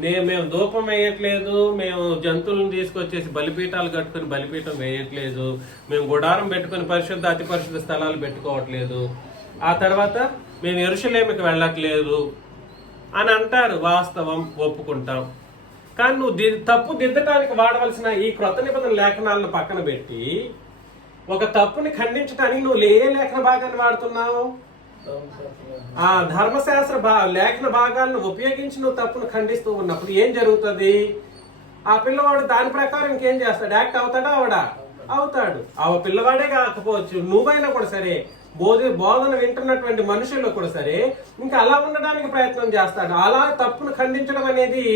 మేము ధూపం వేయట్లేదు, మేము జంతువులను తీసుకొచ్చేసి బలిపీఠాలు కట్టుకుని బలిపీఠం వేయట్లేదు, మేము గుడారం పెట్టుకుని పరిశుద్ధ అతి పరిశుద్ధ స్థలాలు పెట్టుకోవట్లేదు, ఆ తర్వాత మేము యెరూషలేముకి వెళ్ళట్లేదు అని అంటారు. వాస్తవం, ఒప్పుకుంటాం. కానీ నువ్వు తప్పు దిద్దటానికి వాడవలసిన ఈ క్రొత్త నిబంధన లేఖనాలను పక్కన పెట్టి ఒక తప్పుని ఖండించడానికి నువ్వు ఏ లేఖన భాగాన్ని వాడుతున్నావు? ఆ ధర్మశాస్త్ర లేఖన భాగాలను ఉపయోగించి నువ్వు తప్పును ఖండిస్తూ ఉన్నప్పుడు ఏం జరుగుతుంది? ఆ పిల్లవాడు దాని ప్రకారం ఇంకేం చేస్తాడు? యాక్ట్ అవుతాడా? అవుతాడు. ఆ పిల్లవాడే కాకపోవచ్చు, నువ్వైనా కూడా సరే, బోధన వింటున్నటువంటి మనుషుల్లో కూడా సరే, ఇంకా అలా ఉండడానికి ప్రయత్నం చేస్తాడు. అలా తప్పును ఖండించడం అనేది,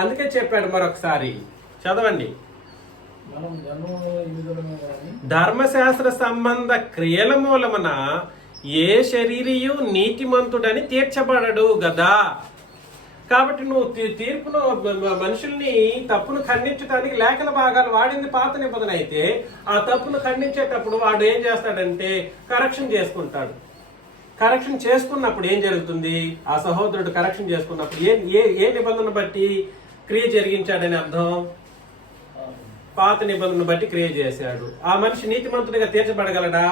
అందుకే చెప్పాడు మరొకసారి చదవండి. ధర్మశాస్త్ర సంబంధ క్రియల మూలమున ఏ శరీరియు నీతిమంతుడని తీర్చబడడు గదా. కాబట్టి నువ్వు తీర్పును మనుషుల్ని తప్పును ఖండించడానికి లేఖన భాగాలు వాడింది పాత నిబంధన అయితే, ఆ తప్పును ఖండించేటప్పుడు వాడు ఏం చేస్తాడంటే కరెక్షన్ చేసుకుంటాడు. కరెక్షన్ చేసుకున్నప్పుడు ఏం జరుగుతుంది? ఆ సహోదరుడు కరెక్షన్ చేసుకున్నప్పుడు ఏ నిబంధన బట్టి క్రియ జరిగించాడని అర్థం? పాత నిబంధనను బట్టి క్రియ చేశాడు. ఆ మనిషి నీతిమంతుడిగా తీర్చబడగలడా?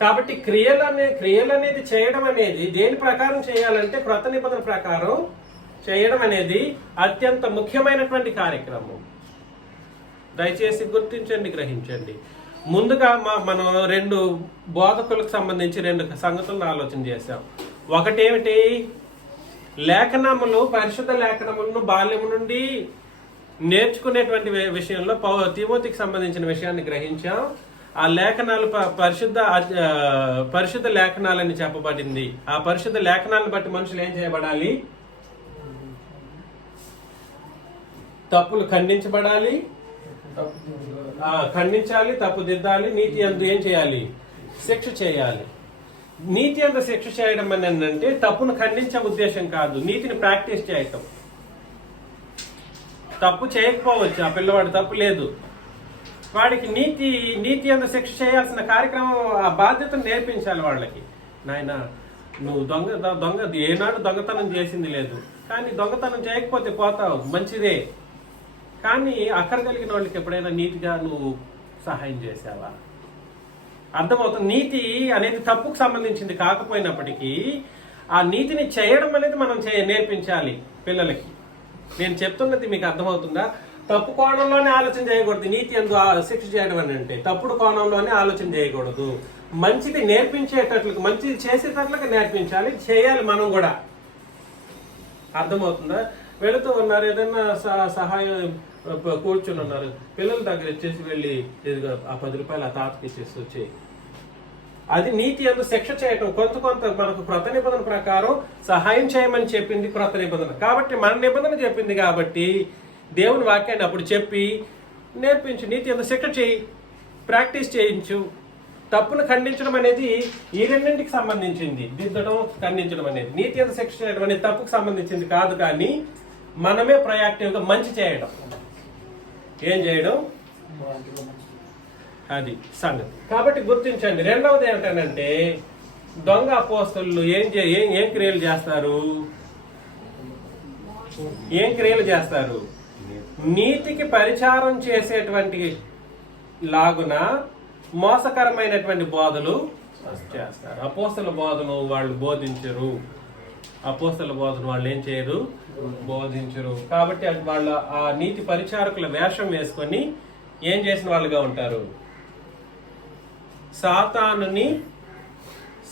కాబట్టి క్రియలనేది చేయడం అనేది దేని ప్రకారం చేయాలంటే క్రొత్త నిబంధన ప్రకారం చేయడం అనేది అత్యంత ముఖ్యమైనటువంటి కార్యక్రమం. దయచేసి గుర్తించండి, గ్రహించండి. ముందుగా మనం 2 బోధకులకు సంబంధించి 2 సంగతులను ఆలోచన చేశాం. ఒకటేమిటి? లేఖనములు, పరిశుద్ధ లేఖనములను బాల్యము నుండి నేర్చుకునేటువంటి విషయంలో తిమోతికి సంబంధించిన విషయాన్ని గ్రహించాం. ఆ లేఖనాలు పరిశుద్ధ లేఖనాలని చెప్పబడింది. ఆ పరిశుద్ధ లేఖనాలను బట్టి మనుషులు ఏం చేయబడాలి? తప్పులు ఖండించబడాలి, ఖండించాలి, తప్పు దిద్దాలి, నీతి యందు ఏం చేయాలి? శిక్ష చేయాలి. నీతి యందు శిక్ష చేయడం అని అంటే తప్పును ఖండించే ఉద్దేశం కాదు, నీతిని ప్రాక్టీస్ చేయటం. తప్పు చేయకపోవచ్చు, ఆ పిల్లవాడు తప్పు లేదు, వాడికి నీతి యందు శిక్ష చేయాల్సిన కార్యక్రమం, ఆ బాధ్యతను నేర్పించాలి వాళ్ళకి. నాయన నువ్వు దొంగ ఏనాడు దొంగతనం చేసింది లేదు, కానీ దొంగతనం చేయకపోతే పోతావు, మంచిదే. కానీ అక్కర కలిగిన వాళ్ళకి ఎప్పుడైనా నీతిగా నువ్వు సహాయం చేసావా? అర్థమవుతుంది. నీతి అనేది తప్పుకు సంబంధించింది కాకపోయినప్పటికీ ఆ నీతిని చేయడం అనేది మనం నేర్పించాలి పిల్లలకి. నేను చెప్తున్నది మీకు అర్థమవుతుందా? తప్పు కోణంలోనే ఆలోచన చేయకూడదు. నీతి ఎందు శిక్ష చేయడం అని అంటే తప్పుడు కోణంలోనే ఆలోచన చేయకూడదు. మంచిది నేర్పించేటట్లుగా, మంచిది చేసేటట్లుగా నేర్పించాలి, చేయాలి మనం కూడా. అర్థమవుతుందా? వెళుతూ ఉన్నారు, ఏదైనా సహాయం కూర్చుని ఉన్నారు, పిల్లల దగ్గర ఇచ్చేసి వెళ్ళి ఆ 10 రూపాయలు ఆ తాతకి ఇచ్చేసి వచ్చేయి. అది నీతి యందు శిక్ష చేయటం. కొంత మనకు క్రొత్త నిబంధన ప్రకారం సహాయం చేయమని చెప్పింది క్రొత్త నిబంధన, కాబట్టి మన నిబంధన చెప్పింది కాబట్టి దేవుని వాక్యాన్ని అప్పుడు చెప్పి నేర్పించు. నీతి యందు శిక్ష చేయి, ప్రాక్టీస్ చేయించు. తప్పును ఖండించడం అనేది ఈ రెండింటికి సంబంధించింది. దిద్దడం, ఖండించడం అనేది. నీతి యందు శిక్ష చేయడం అనేది తప్పుకు సంబంధించింది కాదు, కానీ మనమే ప్రయాక్టివ్గా మంచి చేయడం. ఏం చేయడం? అది సంగతి. కాబట్టి గుర్తించండి. రెండవది ఏమిటంటే దొంగ అపోస్తలులు ఏం క్రియలు చేస్తారు? ఏం క్రియలు చేస్తారు? నీతికి పరిచారం చేసేటువంటి లాగున మోసకరమైనటువంటి బోధలు చేస్తారు. అపోస్తల బోధను వాళ్ళు బోధించరు. అపోస్తల బోధను వాళ్ళు ఏం చేయరు? బోధించరు. కాబట్టి వాళ్ళ ఆ నీతి పరిచారకుల వేషం వేసుకొని ఏం చేసిన వాళ్ళుగా ఉంటారు?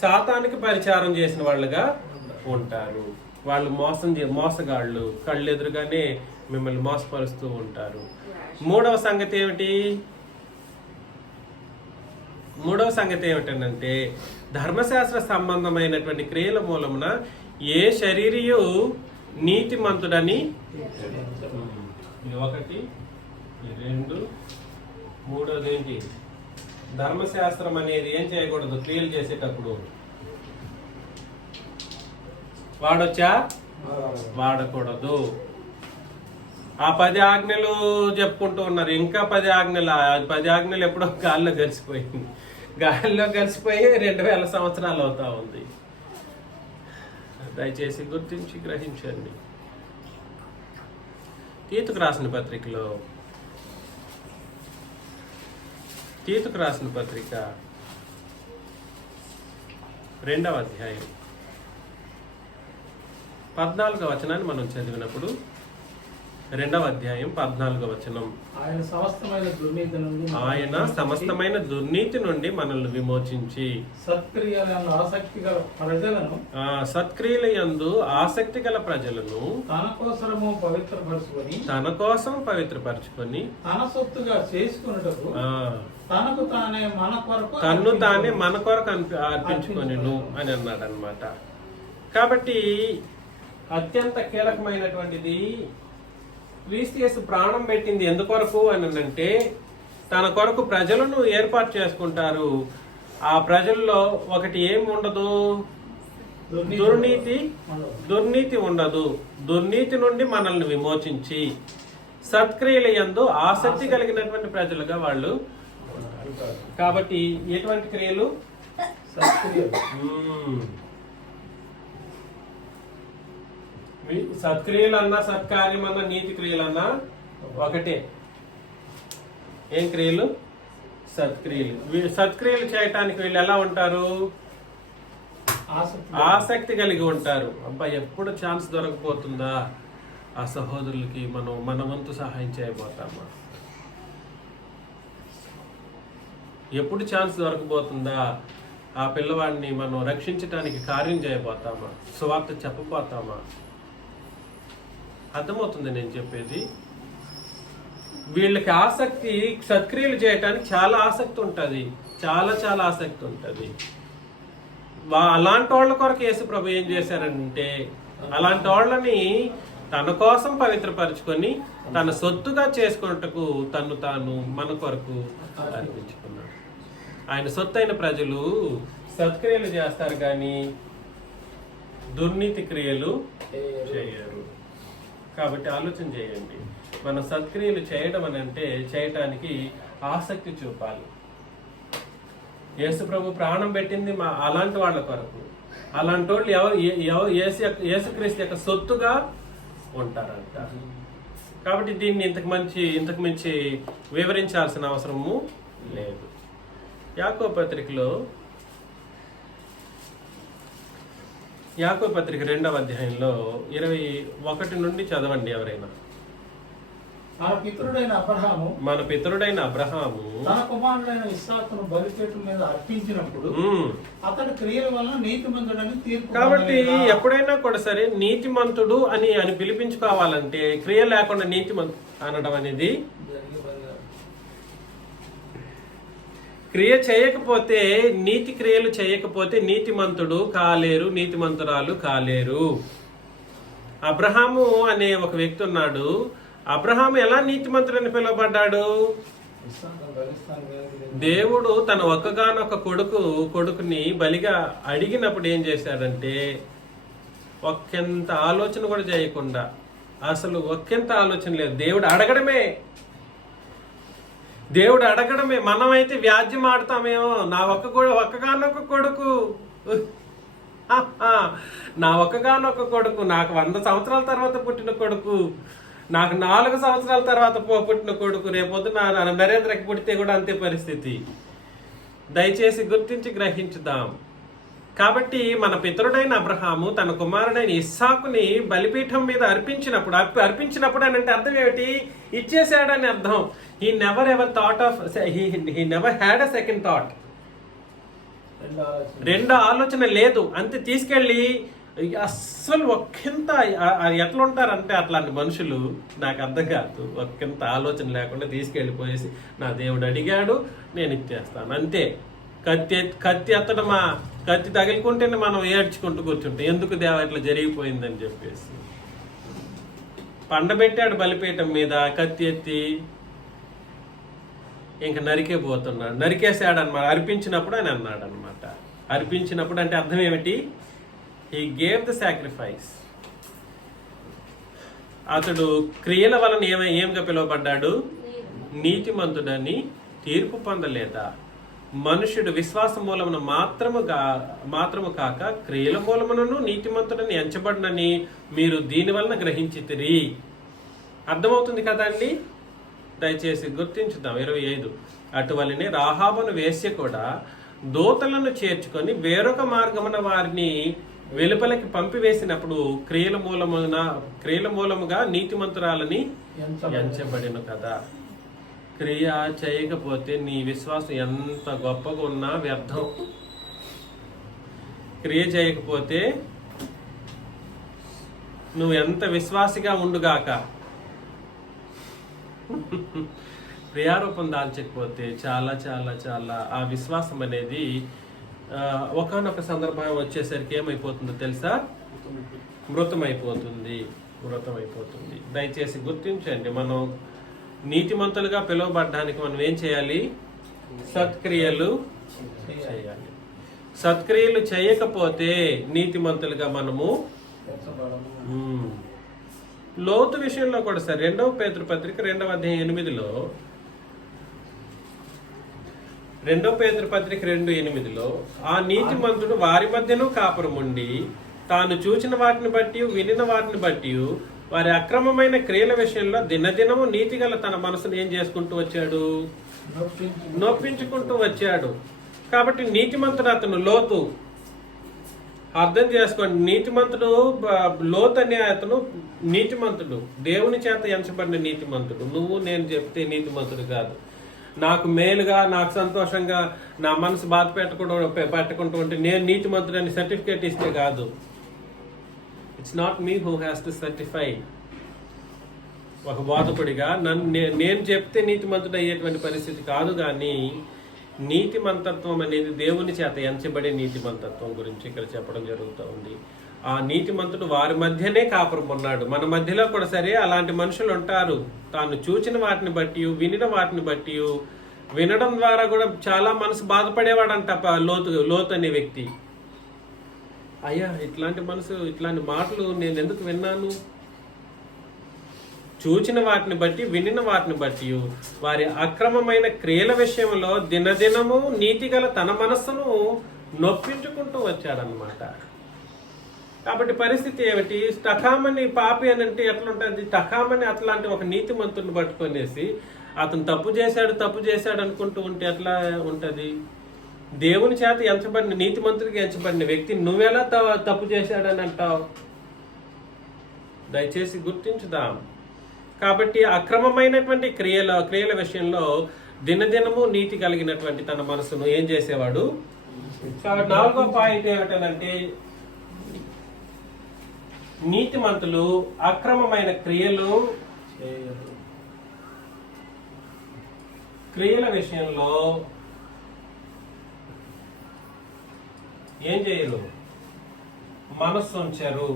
సాతానికి పరిచారం చేసిన వాళ్ళుగా ఉంటారు. వాళ్ళు మోసగాళ్ళు, కళ్ళు ఎదురుగానే మిమ్మల్ని మోసపరుస్తూ ఉంటారు. మూడవ సంగతి ఏమిటంటే ధర్మశాస్త్ర సంబంధమైనటువంటి క్రియల మూలమున ఏ శరీరియు నీతిమంతుడని. 1 2 మూడోది ఏంటి? ధర్మశాస్త్రం అనేది ఏం చేయకూడదు? క్రియలు చేసేటప్పుడు వాడకూడదు. ఆ 10 ఆజ్ఞలు చెప్పుకుంటూ ఉన్నారు. ఇంకా 10 ఆజ్ఞలు. 10 ఆజ్ఞలు ఎప్పుడో గాల్లో కలిసిపోయి 2000 సంవత్సరాలు అవుతా ఉంది. దయచేసి గుర్తించి గ్రహించండి. తీతుకు రాసిన పత్రిక 2వ అధ్యాయం 14వ వచనాన్ని మనం చదివినప్పుడు, 2వ అధ్యాయం 14వ వచనం, ఆయన సమస్తమైన దుర్నీతి నుండి మనల్ని విమోచించి సత్క్రియల యందు ఆసక్తి గల ప్రజలను తన కోసం పవిత్రపరచుకొని తన్ను తానే మన కొరకు అర్పించుకొని అని అన్నాడు అనమాట. కాబట్టి అత్యంత కీలకమైనటువంటిది. క్రీస్తు యేసు ప్రాణం పెట్టింది ఎందుకొరకు అని అంటే తన కొరకు ప్రజలను ఏర్పాటు చేసుకుంటారు. ఆ ప్రజల్లో ఒకటి ఏమి ఉండదు? దుర్నీతి ఉండదు. దుర్నీతి నుండి మనల్ని విమోచించి సత్క్రియల యందు ఆసక్తి కలిగినటువంటి ప్రజలుగా వాళ్ళు. కాబట్టి ఎటువంటి క్రియలు? సత్క్రియలన్నా, సత్కార్యమన్నా, నీతి క్రియలన్నా ఒకటే. ఏం క్రియలు? సత్క్రియలు. సత్క్రియలు చేయటానికి వీళ్ళు ఎలా ఉంటారు? ఆసక్తి కలిగి ఉంటారు. అబ్బా, ఎప్పుడు ఛాన్స్ దొరకపోతుందా ఆ సహోదరులకి మన వంతు సహాయం చేయబోతామా? ఎప్పుడు ఛాన్స్ దొరకబోతుందా ఆ పిల్లవాడిని మనం రక్షించడానికి కార్యం చేయబోతామా? సువార్త చెప్పబోతామా? అర్థమవుతుంది నేను చెప్పేది? వీళ్ళకి ఆసక్తి, సత్క్రియలు చేయటానికి చాలా ఆసక్తి ఉంటుంది. చాలా ఆసక్తి ఉంటుంది. అలాంటి వాళ్ళ కొరకు యేసు ప్రభు ఏం చేశారంటే అలాంటి వాళ్ళని తన కోసం పవిత్రపరచుకొని తన సొత్తుగా చేసుకున్నట్టుకు తాను మన కొరకు అర్పించుకున్నాడు. ఆయన సొత్తైన ప్రజలు సత్క్రియలు చేస్తారు కానీ దుర్నీతి క్రియలు చేయరు. కాబట్టి ఆలోచన చేయండి. మనం సత్క్రియలు చేయడం అని అంటే చేయటానికి ఆసక్తి చూపాలి. యేసు ప్రభు ప్రాణం పెట్టింది అలాంటి వాళ్ళ కొరకు, అలాంటి వాళ్ళు యేసుక్రీస్తు యొక్క సొత్తుగా ఉంటారంట. కాబట్టి దీన్ని ఇంతకు మించి వివరించాల్సిన అవసరము లేదు. యాకోబు పత్రిక 2వ అధ్యాయంలో 21 నుండి చదవండి ఎవరైనా. మన పితరుడైన అబ్రహాము తన కుమారుడైన ఇస్సాకును బలిపీఠం మీద అర్పించినప్పుడు అతడు క్రియల వల్ల నీతిమంతుడని తీర్పు. కాబట్టి ఎప్పుడైనా కూడా సరే నీతిమంతుడు అని పిలిపించుకోవాలంటే క్రియ లేకుండా నీతిమంతు అనడం అనేది, క్రియ చేయకపోతే నీతి క్రియలు చేయకపోతే నీతిమంతుడు కాలేరు, నీతిమంతురాలు కాలేరు. అబ్రహాము అనే ఒక వ్యక్తి ఉన్నాడు. అబ్రహాము ఎలా నీతిమంతుడని పిలువబడ్డాడు? దేవుడు తన ఒక్కగానొక్క కొడుకుని బలిగా అడిగినప్పుడు ఏం చేశాడంటే ఒక్కంత ఆలోచన కూడా చేయకుండా, అసలు ఒక్కంత ఆలోచన లేదు, దేవుడు అడగడమే. మనమైతే వ్యాజ్యం ఆడతామేమో, నా ఒక్కగానొక్క కొడుకు, నా ఒక్కగానొక్క కొడుకు, నాకు 100 సంవత్సరాల తర్వాత పుట్టిన కొడుకు, నాకు 4 సంవత్సరాల తర్వాత పుట్టిన కొడుకు, రేపొద్దున నరేంద్రకి పుడితే కూడా అంతే పరిస్థితి. దయచేసి గుర్తించి గ్రహించుదాం. కాబట్టి మన పితరుడైన అబ్రహాము తన కుమారుడైన ఇస్సాకుని బలిపీఠం మీద అర్పించినప్పుడు అని అంటే అర్థం ఏమిటి? ఇచ్చేసాడని అర్థం. He never had a second thought. రెండో ఆలోచన లేదు. అంతే తీసుకెళ్ళి అస్సలు ఒక్కింత ఎట్లా ఉంటారంటే అట్లాంటి మనుషులు నాకు అర్థం కాదు. ఒక్కింత ఆలోచన లేకుండా తీసుకెళ్ళిపోయేసి నా దేవుడు అడిగాడు నేను ఇచ్చేస్తాను అంతే. కత్తి ఎత్తడమా, కత్తి తగిలికుంటేనే మనం ఏడ్చుకుంటూ కూర్చుంటాం, ఎందుకు దేవ ఇట్లా జరిగిపోయిందని చెప్పేసి. పండబెట్టాడు బలిపీఠం మీద, కత్తి ఎత్తి ఇంకా నరికేసాడు అనమాట. అర్పించినప్పుడు అని అన్నాడు అనమాట. అర్పించినప్పుడు అంటే అర్థం ఏమిటి? He gave the sacrifice. అతడు క్రియల వలన ఏమిగా పిలువబడ్డాడు? నీతిమంతుడని తీర్పు పొందలేదా? మనుష్యుడు విశ్వాస మూలమున మాత్రము కాక క్రియల మూలమునను నీతిమంతుడని ఎంచబడినని మీరు దీని వలన గ్రహించితిరి. అర్థమవుతుంది కదా అండి? దయచేసి గుర్తించుదాం. 25 అటువలనే రాహాబును వేశ్య కూడా దూతలను చేర్చుకొని వేరొక మార్గమున వారిని వెలుపలకి పంపివేసినప్పుడు క్రియల మూలముగా నీతిమంతురాలని ఎంచబడిన కదా. క్రియ చేయకపోతే నీ విశ్వాసం ఎంత గొప్పగా ఉన్నా వ్యర్థం. క్రియ చేయకపోతే నువ్వు ఎంత విశ్వాసిగా ఉండుగాక, క్రియారూపం దాల్చకపోతే చాలా చాలా చాలా ఆ విశ్వాసం అనేది ఒకానొక సందర్భం వచ్చేసరికి ఏమైపోతుందో తెలుసా? మృతమైపోతుంది. దయచేసి గుర్తించండి. మనం నీతిమంతులుగా పిలువబడ్డానికి మనం ఏం చేయాలి? సత్క్రియలు చేయాలి. సత్క్రియలు చేయకపోతే నీతిమంతులుగా మనము లోతు విషయంలో కూడా సార్ 2వ పేతురు పత్రిక 2వ అధ్యాయం 8లో 2వ పేతురు పత్రిక 2:8 ఆ నీతిమంతుడు వారి మధ్యను కాపురముండి తాను చూచిన వాటిని బట్టి వినిన వాటిని బట్టి వారి అక్రమమైన క్రియల విషయంలో దినదినము నీతిగల తన మనసును ఏం చేసుకుంటూ వచ్చాడు? నొప్పించుకుంటూ వచ్చాడు. కాబట్టి నీతిమంతుడు అతను లోతు. అర్థం చేసుకోండి, నీతిమంతుడు లోతు అనే అతను నీతిమంతుడు, దేవుని చేత ఎంచబడిన నీతిమంతుడు. నువ్వు నేను చెప్తే నీతిమంతుడు కాదు. నాకు మేలుగా, నాకు సంతోషంగా, నా మనసు బాధ పెట్టకుండా ఉంటే నేను నీతిమంతుడు అని సర్టిఫికేట్ ఇస్తే కాదు. It's not me who has to certify. ఒక బోధకుడిగా నేను చెప్తే నీతిమంతుడు అయ్యేటువంటి పరిస్థితి కాదు. కానీ నీతిమంతత్వం అనేది దేవుని చేత ఎంచబడే నీతిమంతత్వం గురించి ఇక్కడ చెప్పడం జరుగుతూ ఉంది. ఆ నీతిమంతుడు వారి మధ్యనే కాపురం ఉన్నాడు. మన మధ్యలో కూడా సరే అలాంటి మనుషులు ఉంటారు. తాను చూచిన వాటిని బట్టి వినిన వాటిని బట్టి వినడం ద్వారా కూడా చాలా మనసు బాధపడేవాడంట లోతు అనే వ్యక్తి. అయ్యా ఇట్లాంటి మాటలు నేను ఎందుకు విన్నాను? చూచిన వాటిని బట్టి వినిన వాటిని బట్టి వారి అక్రమమైన క్రియల విషయంలో దినదినము నీతిగల తన మనస్సును నొప్పించుకుంటూ వచ్చాడనమాట. కాబట్టి పరిస్థితి ఏమిటి? టకామని పాపి అని అంటే ఎట్లుంటుంది? టకామని అట్లాంటి ఒక నీతిమంతుడిని పట్టుకొనేసి అతను తప్పు చేశాడు అనుకుంటూ ఉంటే ఎట్లా ఉంటది? దేవుని చేత ఎంచబడిన నీతిమంతుడికి ఎంచబడిన వ్యక్తి నువ్వెలా తప్పు చేశాడని అంటావు? దయచేసి గుర్తించుదాం. కాబట్టి అక్రమమైనటువంటి క్రియల విషయంలో దినదినము నీతి కలిగినటువంటి తన మనసును ఏం చేసేవాడు? కాబట్టి 4వ పాయింట్ ఏమిటనంటే నీతిమంతులు అక్రమమైన క్రియల విషయంలో ఏం చేయరు? మనస్సు ఉంచారు.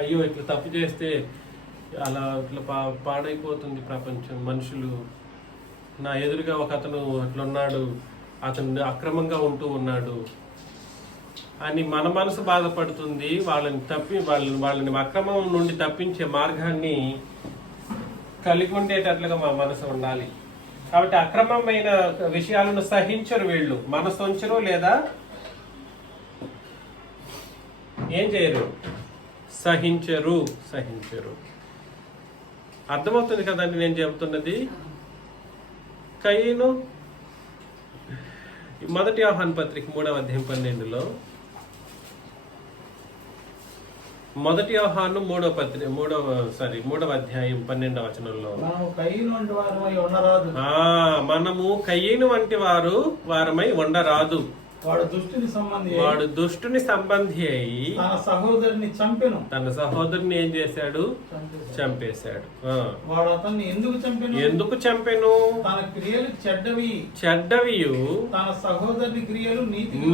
అయ్యో ఇట్లా తప్పు చేస్తే అలా ఇట్లా పాడైపోతుంది ప్రపంచం, మనుషులు, నా ఎదురుగా ఒక అతను అట్లున్నాడు, అతను అక్రమంగా ఉంటూ ఉన్నాడు అని మన మనసు బాధపడుతుంది. వాళ్ళని అక్రమం నుండి తప్పించే మార్గాన్ని కలిగి ఉండేటట్లుగా మా మనసు ఉండాలి. కాబట్టి అక్రమమైన విషయాలను సహించరు వీళ్ళు. మనసు ఉంచరు లేదా ఏం చేయరు? సహించరు. అర్థమవుతుంది కదండి నేను చెబుతున్నది? కయీను 1 యోహాను పత్రిక 3వ అధ్యాయం 12లో 1 యోహాను 3వ అధ్యాయం 12వ వచనంలో మనము కయీను వంటి వారమై ఉండరాదు. వాడు దుష్టుని సంబంధి అయి తన సహోదరుని ఏం చేశాడు? చంపేశాడు. వాడు అతన్ని ఎందుకు చంపెను? తన క్రియలు చెడ్డవియు తన సహోదరుని క్రియలు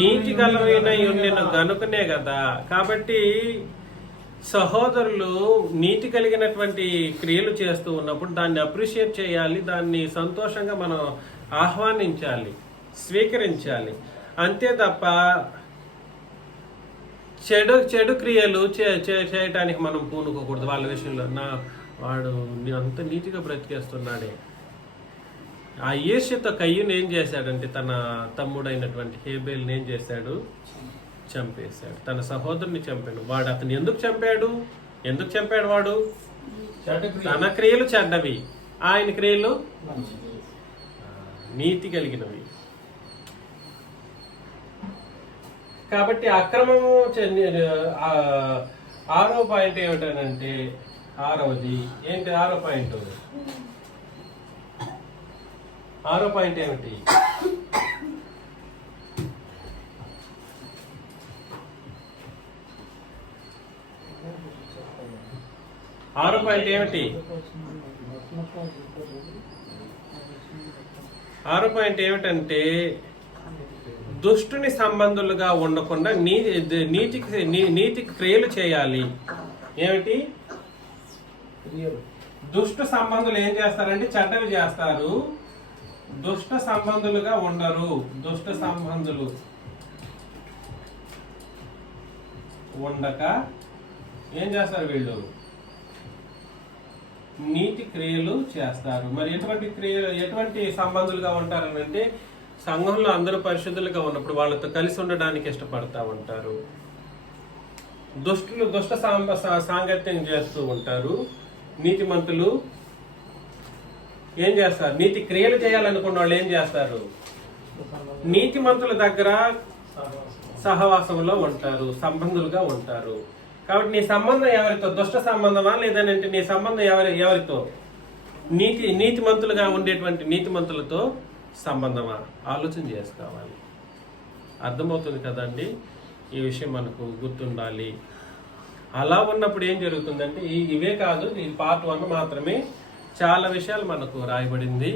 నీతి గలవైనై ఉండెను గనుకనే కదా. కాబట్టి సహోదరులు నీతి కలిగినటువంటి క్రియలు చేస్తూ ఉన్నప్పుడు దాన్ని అప్రిషియేట్ చేయాలి, దాన్ని సంతోషంగా మనం ఆహ్వానించాలి, స్వీకరించాలి. అంతే తప్ప చెడు క్రియలు చేయటానికి మనం పూనుకోకూడదు. వాళ్ళ విషయంలో వాడు అంత నీతిగా బ్రతికేస్తున్నాడే. ఆ ఈర్ష్యతో కయ్యూను ఏం చేశాడంటే తన తమ్ముడైనటువంటి హేబేల్ని ఏం చేశాడు? చంపేశాడు. తన సహోదరుని చంపాడు. వాడు అతను ఎందుకు చంపాడు? వాడు తన క్రియలు చెడ్డవి, ఆయన క్రియలు నీతి కలిగినవి. కాబట్టి అక్రమము 6వ పాయింట్ ఏమిటనంటే 6వది ఏంటి? 6వ పాయింట్ ఏమిటి? 6వ పాయింట్ ఏమిటి? 6వ పాయింట్ ఏమిటంటే దుష్టుని సంబంధులుగా ఉండకుండా నీతికి క్రియలు చేయాలి. ఏమిటి? దుష్ట సంబంధులు ఏం చేస్తారంటే చెడ్డవి చేస్తారు. దుష్ట సంబంధులుగా ఉండరు. దుష్ట సంబంధులు ఉండక ఏం చేస్తారు? వీళ్ళు నీతి క్రియలు చేస్తారు. మరి ఎటువంటి సంబంధులుగా ఉంటారని అంటే సంఘంలో అందరూ పరిశుద్ధులుగా ఉన్నప్పుడు వాళ్ళతో కలిసి ఉండడానికి ఇష్టపడతా ఉంటారు. దుష్ట సాంగత్యం చేస్తూ ఉంటారు. నీతిమంతులు ఏం చేస్తారు? నీతి క్రియలు చేయాలనుకున్న వాళ్ళు ఏం చేస్తారు? నీతిమంతుల దగ్గర సహవాసంలో ఉంటారు, సంబంధులుగా ఉంటారు. కాబట్టి నీ సంబంధం ఎవరితో? దుష్ట సంబంధమా లేదంటే నీ సంబంధం ఎవరితో? నీతిమంతులుగా ఉండేటువంటి నీతిమంతులతో సంబంధమా? ఆలోచన చేసుకోవాలి. అర్థమవుతుంది కదండి? ఈ విషయం మనకు గుర్తుండాలి. అలా ఉన్నప్పుడు ఏం జరుగుతుందంటే ఇవే కాదు, ఇది పార్ట్ 1 మాత్రమే. చాలా విషయాలు మనకు రాయబడింది.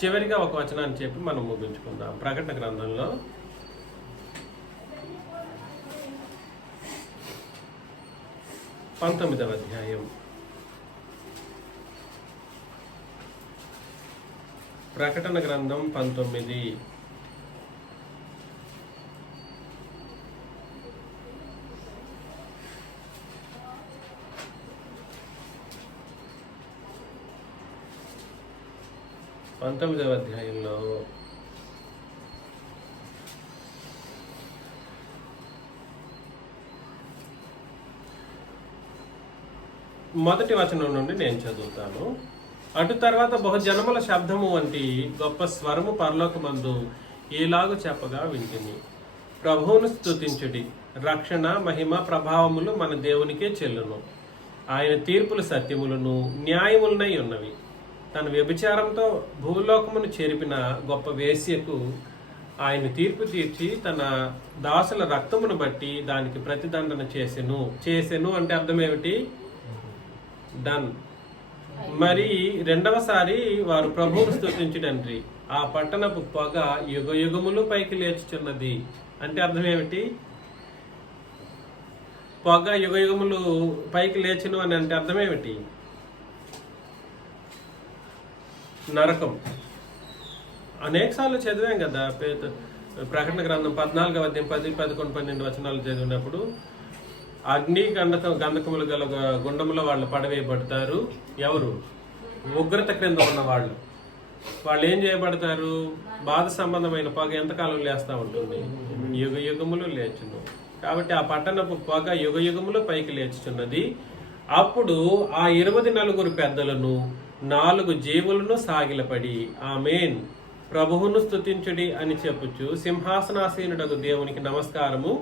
చివరిగా ఒక వచనాన్ని చెప్పి మనం ముగించుకుందాం. ప్రకటన గ్రంథంలో 19వ అధ్యాయం. ప్రకటన గ్రంథం 19. 19వ అధ్యాయంలో మొదటి వచనం నుండి నేను చదువుతాను. అటు తర్వాత బహుజనముల శబ్దము వంటి గొప్ప స్వరము పరలోకమందు ఈలాగు చెప్పగా వింటిని, ప్రభువును స్తుతించుడి, రక్షణ మహిమ ప్రభావములు మన దేవునికే చెల్లును. ఆయన తీర్పులు సత్యములను న్యాయములనై ఉన్నవి. తన వ్యభిచారంతో భూలోకమును చెరిపిన గొప్ప వేశ్యకు ఆయన తీర్పు తీర్చి తన దాసుల రక్తమును బట్టి దానికి ప్రతిదండన చేసెను అంటే అర్థం ఏమిటి? డన్. మరి రెండవసారి వారు ప్రభువును స్తుతించుడండ్రి, ఆ పట్టణపు పొగ యుగ యుగములు పైకి లేచుచున్నది అంటే అర్థం ఏమిటి? పొగ యుగ యుగములు పైకి లేచును అని అంటే అర్థం ఏమిటి? నరకం. అనేకసార్లు చదివాం కదా, ప్రకటన గ్రంథం 14వ అధ్యాయం 10, 11, 12 వచనాలు చదివినప్పుడు అగ్ని గంధకములు గల గుండములో వాళ్ళు పడవేయబడతారు. ఎవరు? ఉగ్రత క్రింద ఉన్న వాళ్ళు. వాళ్ళు ఏం చేయబడతారు? బాధ సంబంధమైన పొగ ఎంతకాలం లేస్తూ ఉంటుంది? యుగ యుగములు లేచును. కాబట్టి ఆ పట్టణపు పొగ యుగ యుగములు పైకి లేచుచున్నది. అప్పుడు ఆ 24 పెద్దలను 4 జీవులను సాగిలపడి ఆమేన్, ప్రభువును స్తుతించుడి అని చెప్పుచు సింహాసనాసీనుడగు దేవునికి నమస్కారము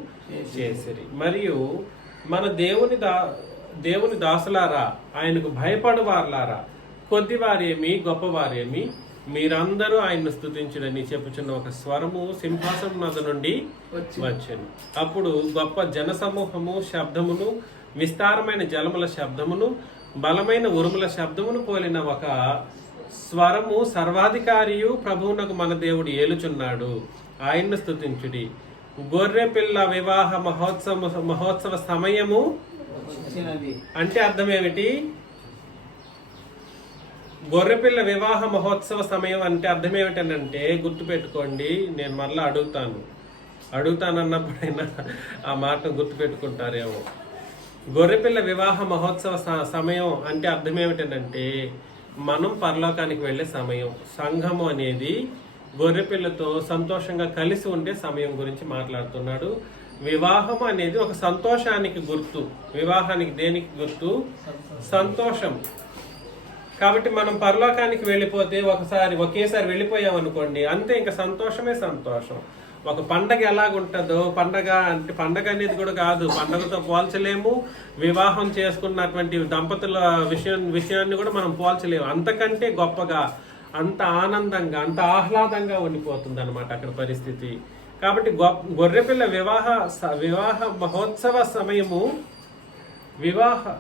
చేసిరి. మరియు మన దేవుని దాసులారా, ఆయనకు భయపడు వారులారా, కొద్దివారేమి గొప్పవారేమి, మీరందరూ ఆయన్ను స్తుతించుడని చెప్పుచున్న ఒక స్వరము సింహాసనం నద నుండి వచ్చెను. అప్పుడు గొప్ప జనసమూహము శబ్దమును, విస్తారమైన జలముల శబ్దమును, బలమైన ఉరుముల శబ్దమును పోలిన ఒక స్వరము, సర్వాధికారియు ప్రభువునకు మన దేవుడు ఏలుచున్నాడు, ఆయన్ను స్తుతించుడి, గొర్రె పిల్ల వివాహ మహోత్సవ సమయము అంటే అర్థం ఏమిటి? గొర్రెపిల్ల వివాహ మహోత్సవ సమయం అంటే అర్థం ఏమిటనంటే, గుర్తుపెట్టుకోండి, నేను మరలా అడుగుతానన్నప్పుడైనా ఆ మాటను గుర్తుపెట్టుకుంటారేమో. గొర్రెపిల్ల వివాహ మహోత్సవ సమయం అంటే అర్థం ఏమిటనంటే, మనం పరలోకానికి వెళ్ళే సమయం. సంఘము అనేది గొర్రెపిల్లతో సంతోషంగా కలిసి ఉండే సమయం గురించి మాట్లాడుతున్నాడు. వివాహం అనేది ఒక సంతోషానికి గుర్తు. వివాహానికి దేనికి గుర్తు? సంతోషం. కాబట్టి మనం పరలోకానికి వెళ్ళిపోతే ఒకేసారి వెళ్ళిపోయాం అనుకోండి, అంతే, ఇంకా సంతోషమే సంతోషం. ఒక పండగ ఎలాగుంటుందో, పండగ అనేది కూడా కాదు, పండగతో పోల్చలేము. వివాహం చేసుకున్నటువంటి దంపతుల విషయాన్ని కూడా మనం పోల్చలేము. అంతకంటే గొప్పగా, అంత ఆనందంగా, అంత ఆహ్లాదంగా ఉండిపోతుంది అనమాట అక్కడ పరిస్థితి. కాబట్టి గొర్రెపిల్ల వివాహ మహోత్సవ సమయము,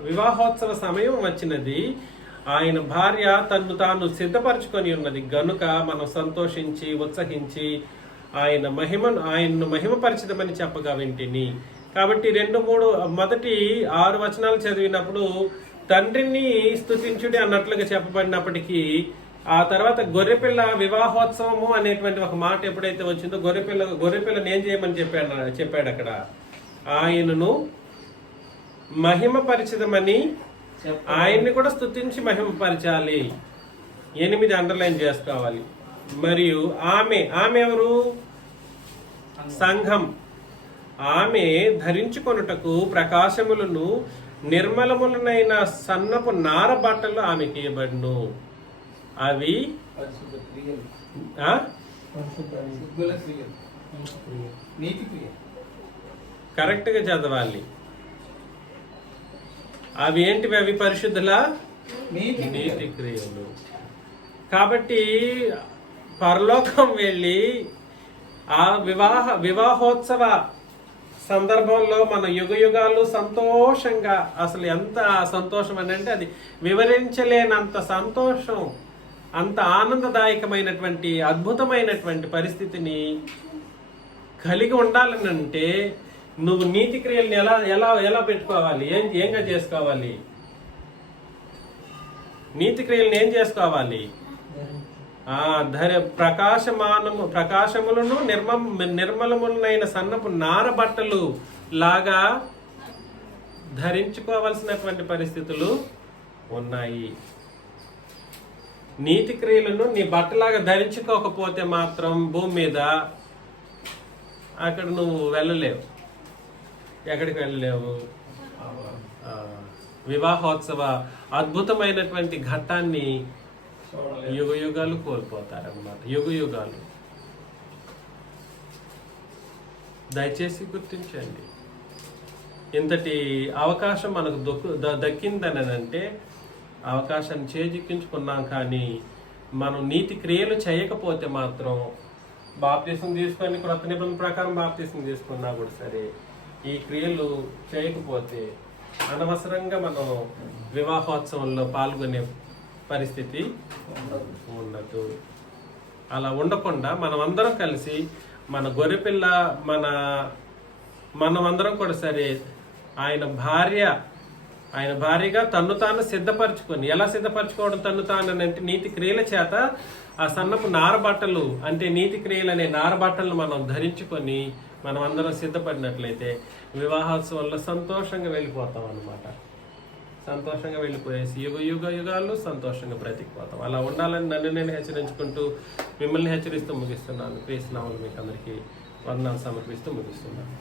వివాహోత్సవ సమయం వచ్చినది. ఆయన భార్య తన్ను తాను సిద్ధపరచుకొని ఉన్నది గనుక మనం సంతోషించి ఉత్సహించి ఆయన్ను మహిమపరిచితమని చెప్పగా వింటిని. కాబట్టి 2-3 మొదటి 6 వచనాలు చదివినప్పుడు తండ్రిని స్తుతించుడి అన్నట్లుగా చెప్పబడినప్పటికీ, ఆ తర్వాత గొర్రెపిల్ల వివాహోత్సవము అనేటువంటి ఒక మాట ఎప్పుడైతే వచ్చిందో, గొర్రెపిల్లని ఏం చేయమని చెప్పాడు అక్కడ? ఆయనను మహిమపరిచితమని, ఆయన్ని కూడా స్తుతించి మహిమపరచాలి. 8 అండర్లైన్ చేసుకోవాలి. మరియు ఆమె ఎవరు? సంఘం. ఆమె ధరించుకొనుటకు ప్రకాశములను నిర్మలములనైన సన్నపు నార బట్టలు ఆమెకి ఇవ్వబడును. అవి కరెక్ట్ గా చదవాలి. అవి ఏంటివి? అవి పరిశుద్ధుల నీతి క్రియలు. కాబట్టి పరలోకం వెళ్ళి ఆ వివాహోత్సవ సందర్భంలో మన యుగాలు సంతోషంగా, అసలు ఎంత సంతోషం అని అంటే అది వివరించలేనంత సంతోషం, అంత ఆనందదాయకమైనటువంటి అద్భుతమైనటువంటి పరిస్థితిని కలిగి ఉండాలనంటే నువ్వు నీతి క్రియల్ని ఎలా పెట్టుకోవాలి? ఏంగా చేసుకోవాలి? నీతి క్రియల్ని ఏం చేసుకోవాలి? ప్రకాశములను నిర్మలములైన సన్నపు నార బట్టలు లాగా ధరించుకోవాల్సినటువంటి పరిస్థితులు ఉన్నాయి. నీతి క్రియలను నీ బట్టలాగా ధరించుకోకపోతే మాత్రం భూమి మీద అక్కడ నువ్వు వెళ్ళలేవు. ఎక్కడికి వెళ్ళలేవు? వివాహోత్సవ అద్భుతమైనటువంటి ఘట్టాన్ని యుగ యుగాలు కోల్పోతారన్నమాట. యుగ యుగాలు. దయచేసి గుర్తించండి. ఇంతటి అవకాశం మనకు దక్కిందని అంటే అవకాశాన్ని చేజిక్కించుకున్నాం, కానీ మనం నీతి క్రియలు చేయకపోతే మాత్రం బాప్తీసం తీసుకొని క్రొత్త నిబంధన ప్రకారం బాప్తీసం తీసుకున్నా కూడా సరే, ఈ క్రియలు చేయకపోతే అనవసరంగా మనం వివాహోత్సవంలో పాల్గొనే పరిస్థితి ఉండదు. అలా ఉండకుండా మనం అందరం కలిసి మన గొర్రెపిల్ల మనమందరం కూడా సరే ఆయన భార్యగా తన్ను తాను సిద్ధపరచుకొని, ఎలా సిద్ధపరచుకోవడం తన్ను తాను అంటే నీతి క్రియల చేత ఆ సన్నపు నారబట్టలు అంటే నీతి క్రియలు అనే నారబట్టలను మనం ధరించుకొని మనం అందరం సిద్ధపడినట్లయితే వివాహోత్సవంలో సంతోషంగా వెళ్ళిపోతాం అన్నమాట. సంతోషంగా వెళ్ళిపోయేసి యుగాలు సంతోషంగా బ్రతికిపోతాం. అలా ఉండాలని నన్ను నేను హెచ్చరించుకుంటూ మిమ్మల్ని హెచ్చరిస్తూ ముగిస్తున్నాను. క్రీస్తు నామములో మీకు అందరికీ వందనాలు సమర్పిస్తూ ముగిస్తున్నాను.